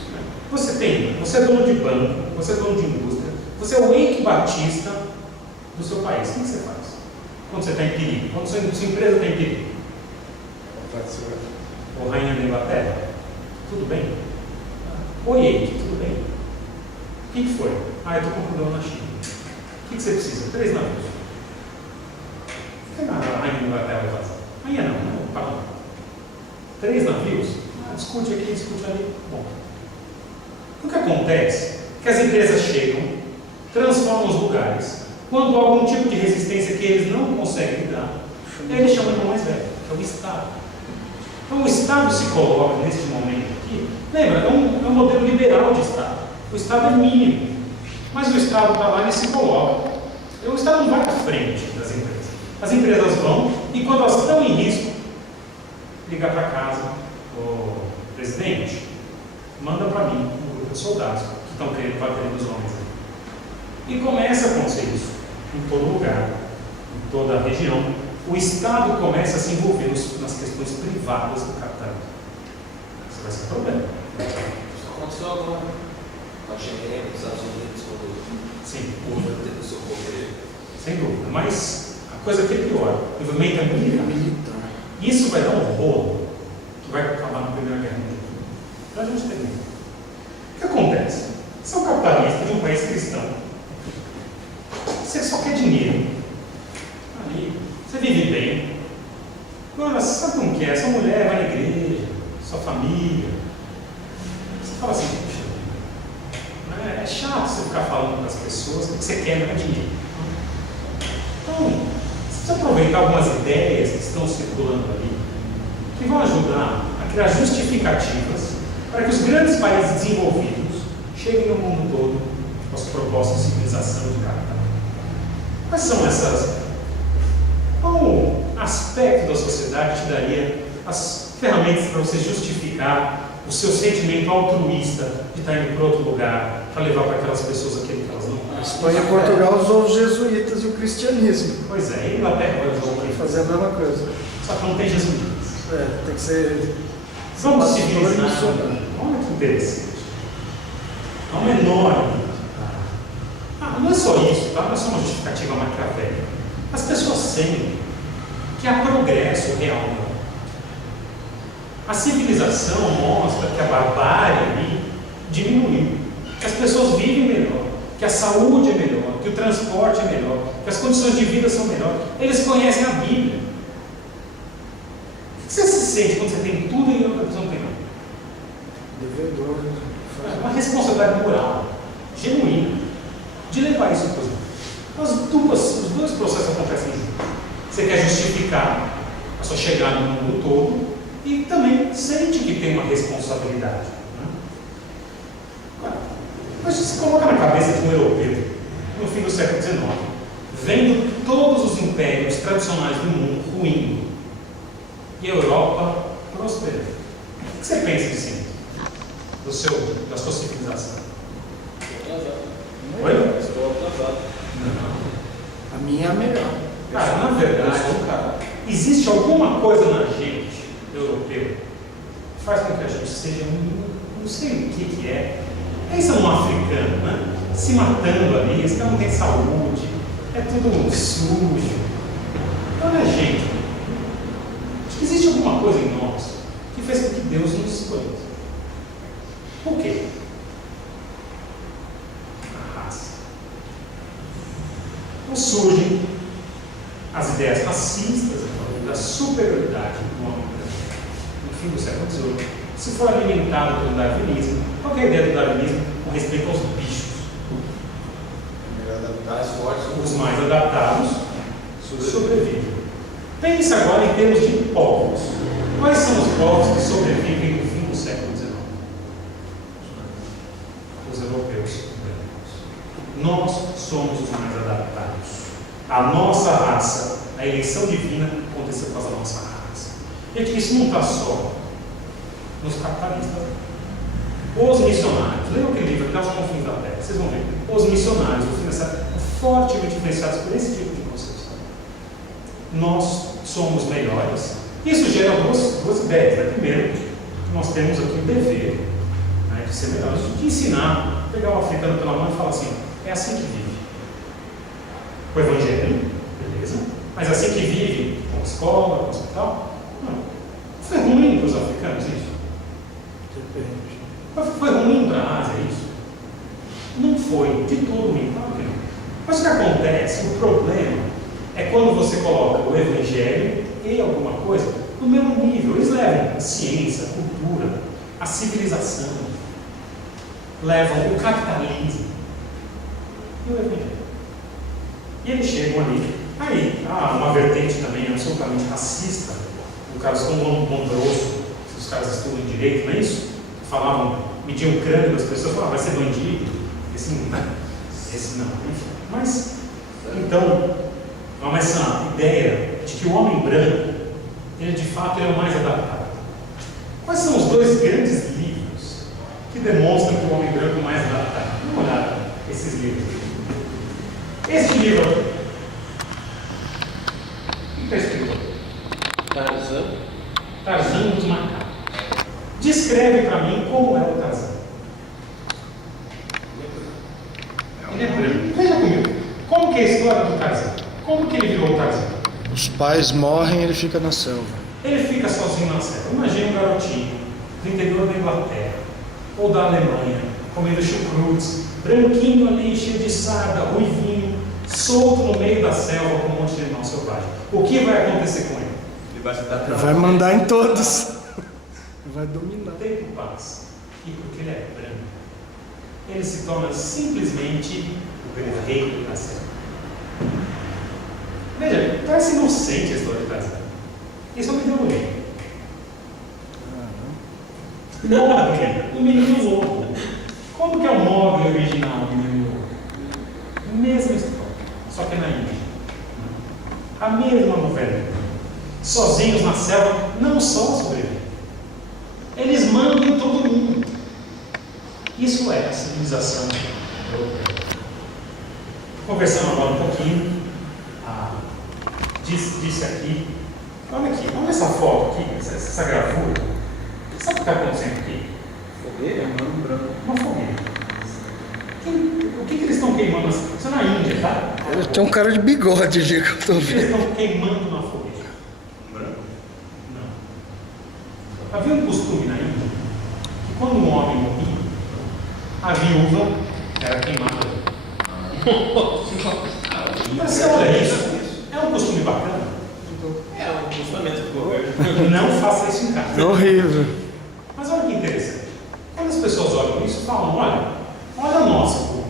Você é dono de banco, você é dono de indústria, você é o Eike Batista do seu país. O que você faz? Quando você está em perigo? Quando sua empresa está em perigo? Ô rainha da Inglaterra, tudo bem? Oi, Eike, tudo bem? O que foi? Eu estou com um problema na China. O que você precisa? 3 navios. O que a rainha da Inglaterra vai fazer? Rainha não, pardon. 3 navios? Discute aqui, discute ali. Bom. O que acontece? Que as empresas chegam, transformam os lugares. Quando há algum tipo de resistência que eles não conseguem lidar, eles chamam o irmão mais velho, que é o Estado. Então o Estado se coloca neste momento aqui. Lembra, é um modelo liberal de Estado. O Estado é mínimo. Mas o Estado está lá e se coloca. O Estado não vai à frente das empresas. As empresas vão e quando elas estão em risco, liga para casa, o presidente, manda para mim um grupo de soldados que estão querendo bater nos homens. E começa a acontecer isso em todo lugar, em toda a região. O Estado começa a se envolver nas questões privadas do capitalismo. Isso vai ser um problema. Isso aconteceu agora. Com a GM, nos Estados Unidos, quando Sim. o governo teve socorrer. Sem dúvida. Mas a coisa que é pior, o movimento é militar. Isso vai dar um rolo que vai acabar na Primeira Guerra Mundial. Para a gente entender. O que acontece? Você é um capitalista de um país cristão. Você só quer dinheiro. Ali, você vive bem. Agora, sabe como que é? Sua mulher vai na igreja, sua família. Você fala assim, puxa, é chato você ficar falando para as pessoas que você quer ganhar dinheiro. Então, você precisa aproveitar algumas ideias que estão circulando ali, que vão ajudar a criar justificativas para que os grandes países desenvolvidos cheguem no mundo todo com as propostas de civilização de capital. Quais são essas? Qual aspecto da sociedade te daria as ferramentas para você justificar o seu sentimento altruísta de estar indo para outro lugar, para levar para aquelas pessoas aquilo que elas não A Espanha e Portugal usou os jesuítas e o cristianismo. Pois é, a Inglaterra vai usar o Vai quê? fazer a mesma coisa. Só que não tem jesuítas. Tem que ser. Vamos pastor e civilizar. missionário. Olha que interessante. Há uma enorme. Não é só isso, tá? Não é só uma justificativa maquiavélica. As pessoas sentem que há progresso real. A civilização mostra que a barbárie ali diminuiu, que as pessoas vivem melhor, que a saúde é melhor, que o transporte é melhor, que as condições de vida são melhores. Eles conhecem a Bíblia. O que você se sente quando você tem tudo e outra pessoa não tem nada? Devedor. Uma responsabilidade moral, genuína, de levar isso para os dois processos acontecem juntos. Você quer justificar a sua chegada no mundo todo e também sente que tem uma responsabilidade. Né? Mas se coloca na cabeça de um europeu, no fim do século XIX, vendo todos os impérios tradicionais do mundo ruindo e a Europa prosperando. O que você pensa disso? Da sua civilização? Oi? Estou atrasado. Não. A minha é a melhor. Cara, na verdade, existe alguma coisa na gente, europeu, que faz com que a gente seja não sei o que é. Pensa num africano, né? Se matando ali, esse cara não tem saúde, é tudo sujo. Então não é gente. Acho que existe alguma coisa em nós que fez com que Deus nos escolhesse. Por quê? A raça. Então surgem as ideias racistas da superioridade do homem branco. No fim do século XVIII, se for alimentado pelo darwinismo, qual é a ideia do darwinismo com respeito aos bichos? Mais fortes. Os mais adaptados sobrevivem. Pense agora em termos de povos. Quais são os povos que sobrevivem no fim do século XIX? Os europeus brancos. Nós somos os mais adaptados. A nossa raça, a eleição divina aconteceu por causa da nossa raça. E aqui isso não está só nos capitalistas. Os missionários, lembra aquele livro, Nós Somos Fins da Terra? Vocês vão ver. Os missionários, no fim dessa, fortemente influenciados por esse tipo de concepção. Nós somos melhores. Isso gera duas ideias. Né? Primeiro, nós temos aqui o dever, né, de ser melhores, de ensinar, pegar o africano pela mão e falar assim: é assim que vive. O evangelho, beleza, mas assim que vive, com escola, com hospital, não. Foi ruim para os africanos isso? Depende. Foi ruim para a Ásia isso? Não foi de todo ruim, claro que não. Mas o que acontece, o problema, é quando você coloca o evangelho e alguma coisa no mesmo nível. Eles levam a ciência, a cultura, a civilização, levam o capitalismo e o evangelho. E eles chegam ali. Aí, uma vertente também absolutamente racista, o caso como Mondroso, os caras estudam direito, não é isso? Falavam, mediam o crânio das pessoas, falavam, vai ser bandido. Esse não. Mas, então, essa ideia de que o homem branco, ele de fato é o mais adaptado. Quais são os dois grandes livros que demonstram que o homem branco é o mais adaptado? Dá uma olhada esses livros. Este livro, o que está escrito? Tarzan dos Macacos. Descreve para mim como é o Tarzan. Ele é branco. Veja comigo. Como que é a história do Tarzan? Como que ele virou o Tarzan? Os pais morrem e ele fica na selva. Ele fica sozinho na selva. Imagina um garotinho do interior da Inglaterra ou da Alemanha, comendo chucrutes, branquinho ali, cheio de sarda, ruivinho, solto no meio da selva com um monte de animal selvagem. O que vai acontecer com ele? Ele vai se dar Ele vai mandar em todos. Vai dominar. O tempo passa. E porque ele é branco, ele se torna simplesmente o rei da selva. Veja, parece inocente a história de Tarzan. Isso é uma ideologia. Mogli, o menino lobo. Como que é o Mogli original do menino lobo? Mesma história, só que na Índia. A mesma novela. Sozinhos na selva, não só sobrevivem. Eles mandam em todo mundo. Isso é a civilização europeia. Conversando agora um pouquinho, disse aqui, olha essa foto aqui, essa gravura. Sabe o que está acontecendo aqui? Fogueira, mano, branco. Uma fogueira. O que eles estão queimando? Isso é na Índia, tá? Tem um cara de bigode ali que eu tô O que eles vendo. estão queimando na fogueira? branco. Não. Havia um costume na Índia que quando um homem morria, a viúva era queimada. Mas você olha isso, é um costume bacana. É um funcionamento do governo. Não faça isso em casa. É horrível. Mas olha que interessante. falam, olha a nossa cultura.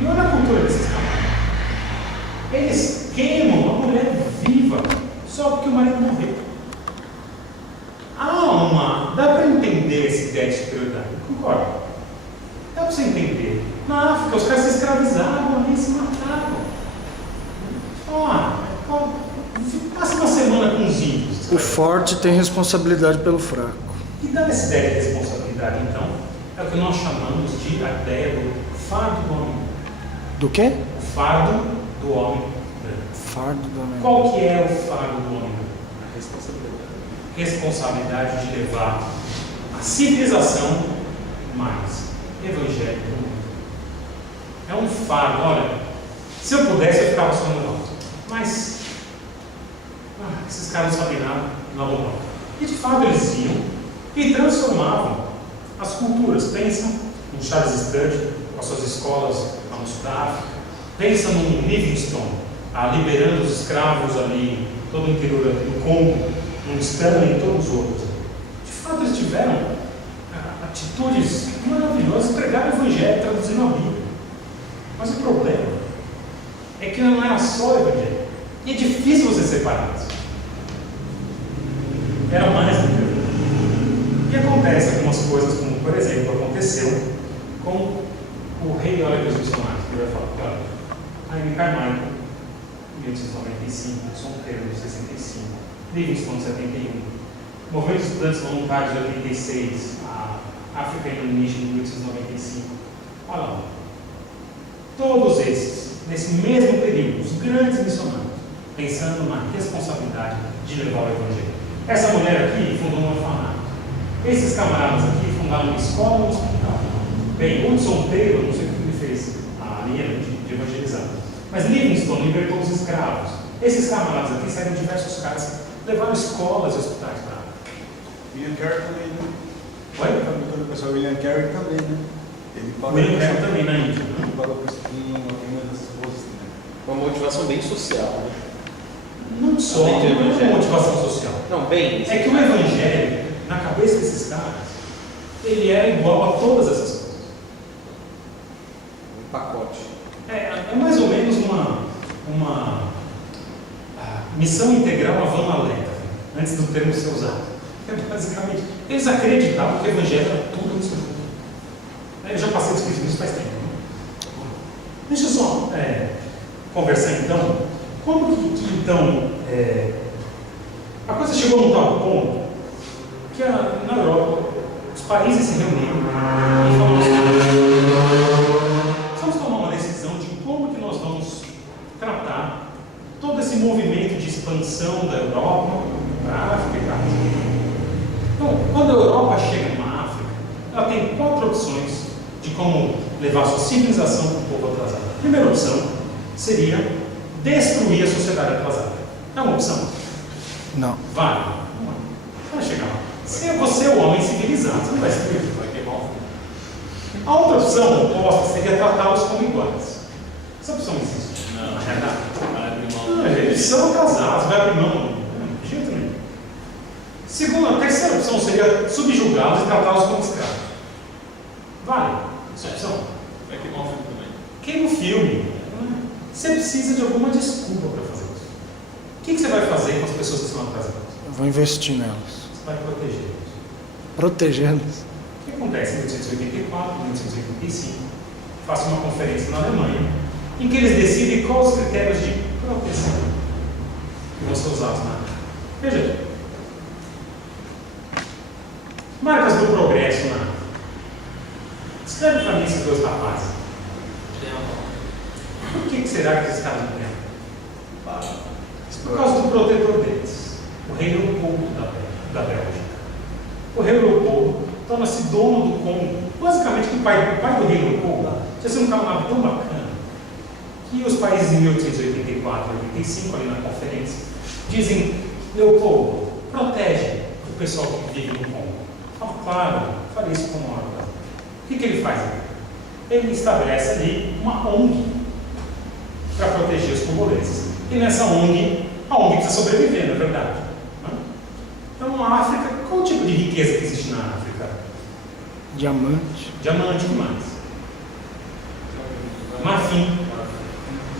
E olha a cultura desses camaradas. Eles queimam a mulher viva só porque o marido morreu. Dá para entender essa ideia de superioridade, concordo? Dá para você entender. Na África, os caras se escravizavam ali, se matavam. Passa uma semana com os índios. O forte tem responsabilidade pelo fraco. E dando essa ideia de responsabilidade, então, é o que nós chamamos de a ideia do fardo do homem. Do quê? O fardo do homem branco. Fardo do homem. Qual que é o fardo do homem branco? A responsabilidade. Responsabilidade de levar a civilização mais evangélica do mundo. É um fardo. Olha, se eu pudesse, eu ficava só no alto. Mas esses caras não sabem nada, não vão não. E de fato eles iam e transformavam as culturas. Pensa no Charles Sturgeon, com as suas escolas lá no sul da África. Pensa no Livingstone, liberando os escravos ali, todo o interior do Congo, no Stanley e todos os outros. De fato eles tiveram atitudes maravilhosas, pregaram o Evangelho, traduzindo a Bíblia. Mas o problema é que não era só o Evangelho. E é difícil você separar isso. Era mais do que isso. E acontece algumas coisas, como por exemplo, aconteceu com o rei Olha dos Missionários, que vai falar que olha, Jaime Carmichael, 1895, São Pedro, 65, Livingstone, 71, Movimento de Estudantes Voluntários, de 86, a African Mission, 1895. Olha lá. Todos esses, nesse mesmo período, os grandes missionários, pensando na responsabilidade de levar o Evangelho. Essa mulher aqui fundou um orfanato. Esses camaradas aqui fundaram uma escola e um hospital. Bem, Hudson Taylor, não sei o que ele fez a linha de evangelizar, mas Livingstone libertou os escravos. Esses camaradas aqui saíram diversos caras, levaram escolas e hospitais para lá. William Carey também, né? Oi? O pessoal William Carey também, né? Ele parou William Carey também na Índia. Ele parou com uma das esposas, né? Uma motivação bem social, né? Não só Além do uma evangelho. motivação social. Não, bem. É que o Evangelho, na cabeça desses caras, ele era igual a todas essas coisas. Um pacote. É mais ou menos uma missão integral Van Maleta, antes do termo ser usado. Basicamente, eles acreditavam que o Evangelho era tudo isso junto. Eu já passei discutindo isso faz tempo. Deixa eu só conversar então. Como que então a coisa chegou num tal ponto que na Europa os países se reuniram e falaram assim: vamos tomar uma decisão de como que nós vamos tratar todo esse movimento de expansão da Europa para a África e para a Ásia. Então, quando a Europa chega numa África, ela tem 4 opções de como levar a sua civilização para o povo atrasado. A primeira opção seria destruir a sociedade atrasada. É uma opção? Não. Vale. Vai chegar lá. Se você é o homem civilizado, você não vai destruir, vai queimar o fogo. A outra opção oposta seria tratá-los como iguais. Essa opção existe. Não. Na realidade. Não, Eles são casados, vai abrir mão. De jeito nenhum. A terceira opção seria subjugá-los e tratá-los como escravos. Vale. Essa opção. Vai queimar o filme também. Queima o filme. Você precisa de alguma desculpa para fazer isso. O que você vai fazer com as pessoas que estão atrasadas? Eu vou investir nelas. Você vai protegê-los. Protegê-las. O que acontece em 1884, 1885? Faço uma conferência na Alemanha em que eles decidem quais os critérios de proteção que vão ser usados na área. Veja aqui. Marcas do progresso na área. Escreve para mim esses 2 rapazes. Por que será que esses caras não ganham? Por causa do protetor deles, o rei Leopoldo da Bélgica. O rei Leopoldo torna-se dono do Congo. Basicamente, o pai do rei Leopoldo tinha sido um camarada tão bacana que os países em 1884 e 85, ali na conferência, dizem: Leopoldo, protege o pessoal que vive no Congo. Fala, claro, farei isso com uma hora. O que ele faz? Ele estabelece ali uma ONG para proteger os congoleses. E nessa ONG, a ONG precisa sobreviver, não é verdade? Então, a África, qual o tipo de riqueza que existe na África? Diamante. Diamante, o que mais? Marfim.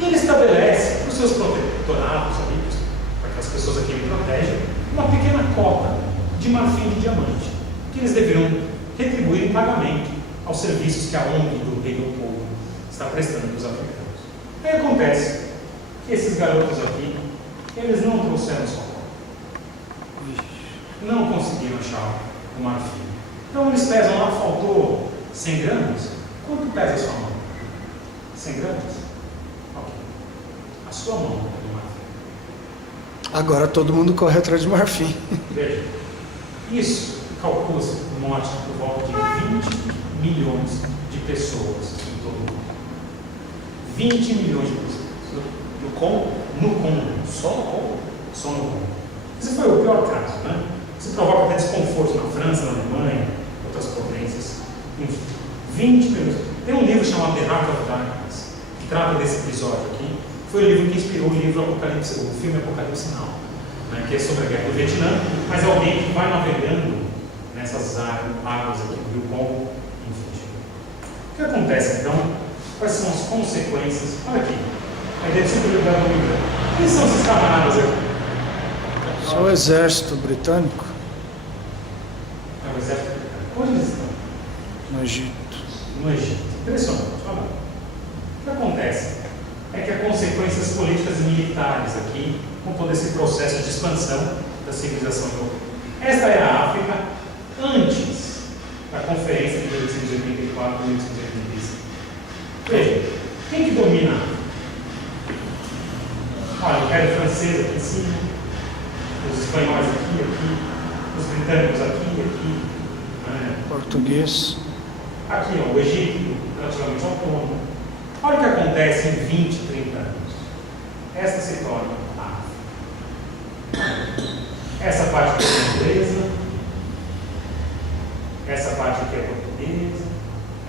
E ele estabelece para os seus protetorados, amigos, para que as pessoas aqui me protejam, uma pequena cota de marfim de diamante, que eles deverão retribuir em pagamento aos serviços que a ONG do Rei do Povo está prestando para os africanos. Aí acontece que esses garotos aqui, eles não trouxeram sua cota. Não conseguiram achar o marfim. Então eles pesam lá, faltou 100 gramas. Quanto pesa a sua mão? 100 gramas? Ok. A sua mão é do marfim. Agora todo mundo corre atrás de marfim. Veja, isso calcula-se por morte por volta de 20 milhões de pessoas em todo o mundo. 20 milhões de pessoas. No Congo? No Congo. Só no Congo? Só no Congo. Esse foi o pior caso, né? Isso provoca até desconforto na França, na Alemanha, outras potências. Enfim, 20 milhões. Tem um livro chamado The Heart of Darkness, que trata desse episódio aqui. Foi o livro que inspirou o livro Apocalipse, o filme Apocalipse Now, né, que é sobre a guerra do Vietnã, mas é alguém que vai navegando nessas águas aqui do Rio Congo, enfim. O que acontece então? Quais são as consequências? Olha aqui, a ideia de superioridade do migrante. Quem são esses camaradas aqui? Só o exército britânico É o exército britânico. Onde eles estão? no Egito. No Egito. Impressionante. Olha. O que acontece é que há consequências políticas e militares aqui com todo esse processo de expansão da civilização europeia. Esta é a África antes da conferência de 1884 e 1885. Veja, quem que domina a África? Olha, o Império Francês aqui em cima, os espanhóis aqui, os britânicos aqui, né? Português. Aqui, ó, o Egito, relativamente autônomo. Olha o que acontece em 20, 30 anos. Esta se torna a África. Essa parte aqui é inglesa, essa parte aqui é portuguesa,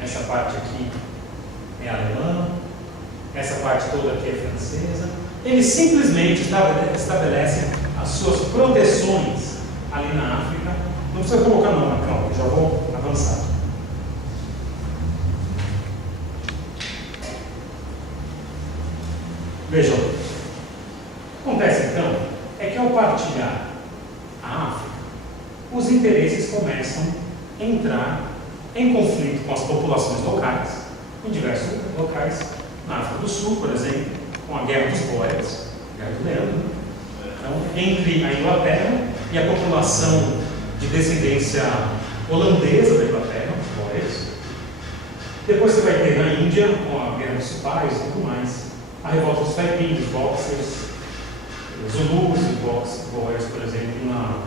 essa parte aqui é alemã, essa parte toda aqui é francesa. Eles simplesmente estabelecem as suas proteções ali na África. Não precisa colocar não, Macron, eu já vou avançar. Vejam, o que acontece então é que ao partilhar a África, os interesses começam a entrar em conflito com as populações locais, em diversos locais, na África do Sul, por exemplo, com a Guerra dos Boeres, Guerra do Leandro. Então, entre a Inglaterra e a população de descendência holandesa da Inglaterra, os Boeres. Depois você vai ter na Índia, com a Guerra dos Sipais e tudo mais, a revolta dos Taiping, dos Boxers, Zulus e Boers, por exemplo, na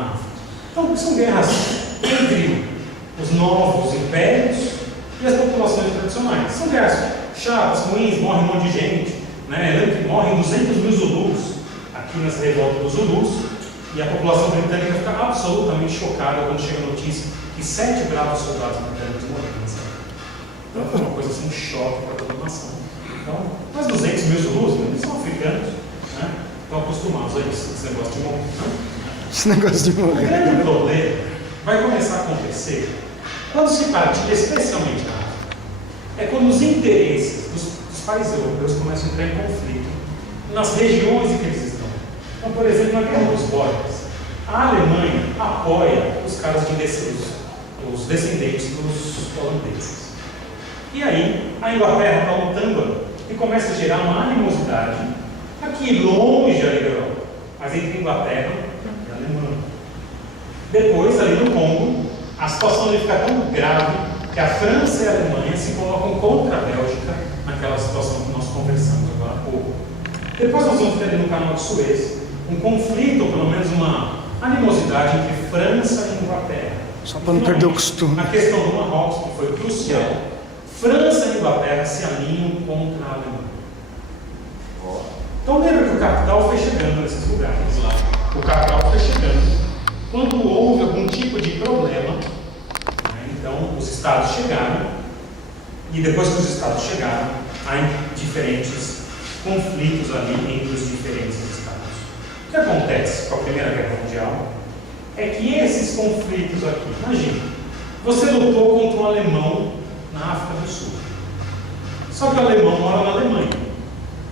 África. Então, são guerras entre os novos impérios e as populações tradicionais. São guerras chatas, ruins, morre um monte de gente, né? Morrem 200 mil Zulus aqui nessa revolta dos Zulus, e a população britânica fica absolutamente chocada quando chega a notícia que 7 bravos soldados britânicos morreram nessa época. Então foi uma coisa assim, um choque para toda a nação. Então, mas 200 mil Zulus, eles são africanos, né? Estão acostumados a isso, esse negócio de morrer. Né? Esse negócio de O morrer. grande problema vai começar a acontecer quando se partilha, especialmente na África, é quando os interesses dos países europeus começam a entrar em conflito nas regiões em que eles estão. Então, por exemplo, na Guerra dos Boeres, a Alemanha apoia os caras os descendentes dos holandeses. E aí, a Inglaterra está lutando e começa a gerar uma animosidade aqui longe ali da Europa, mas entre a Inglaterra e a Alemanha. Depois, ali no Congo, a situação ali fica tão grave que a França e a Alemanha se colocam contra a Bélgica naquela situação que nós conversamos agora há pouco. Depois nós vamos ter ali no Canal de Suez um conflito, ou pelo menos uma animosidade entre França e Inglaterra. Só para não perder o costume. Na questão do Marrocos, que foi crucial, França e Inglaterra se alinham contra a Alemanha. Então lembra que o capital foi chegando nesses lugares lá. O capital foi chegando. Quando houve algum tipo de problema, né, então os estados chegaram, e depois que os estados chegaram, há diferentes conflitos ali entre os diferentes estados. O que acontece com a Primeira Guerra Mundial é que esses conflitos aqui, imagina, você lutou contra um alemão na África do Sul. Só que o alemão mora na Alemanha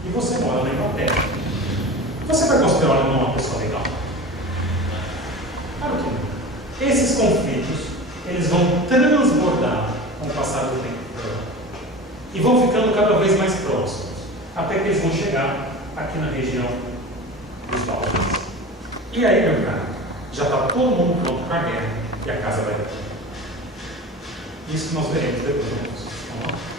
e você mora na Inglaterra. Você vai considerar o alemão uma pessoa legal? Claro que não. Esses conflitos, eles vão transbordar com o passar do tempo e vão ficando cada vez mais próximos, até que eles vão chegar aqui na região dos Balcãs. E aí, meu cara, já está todo mundo pronto para a guerra e a casa vai cair. Isso nós veremos depois. Vamos lá?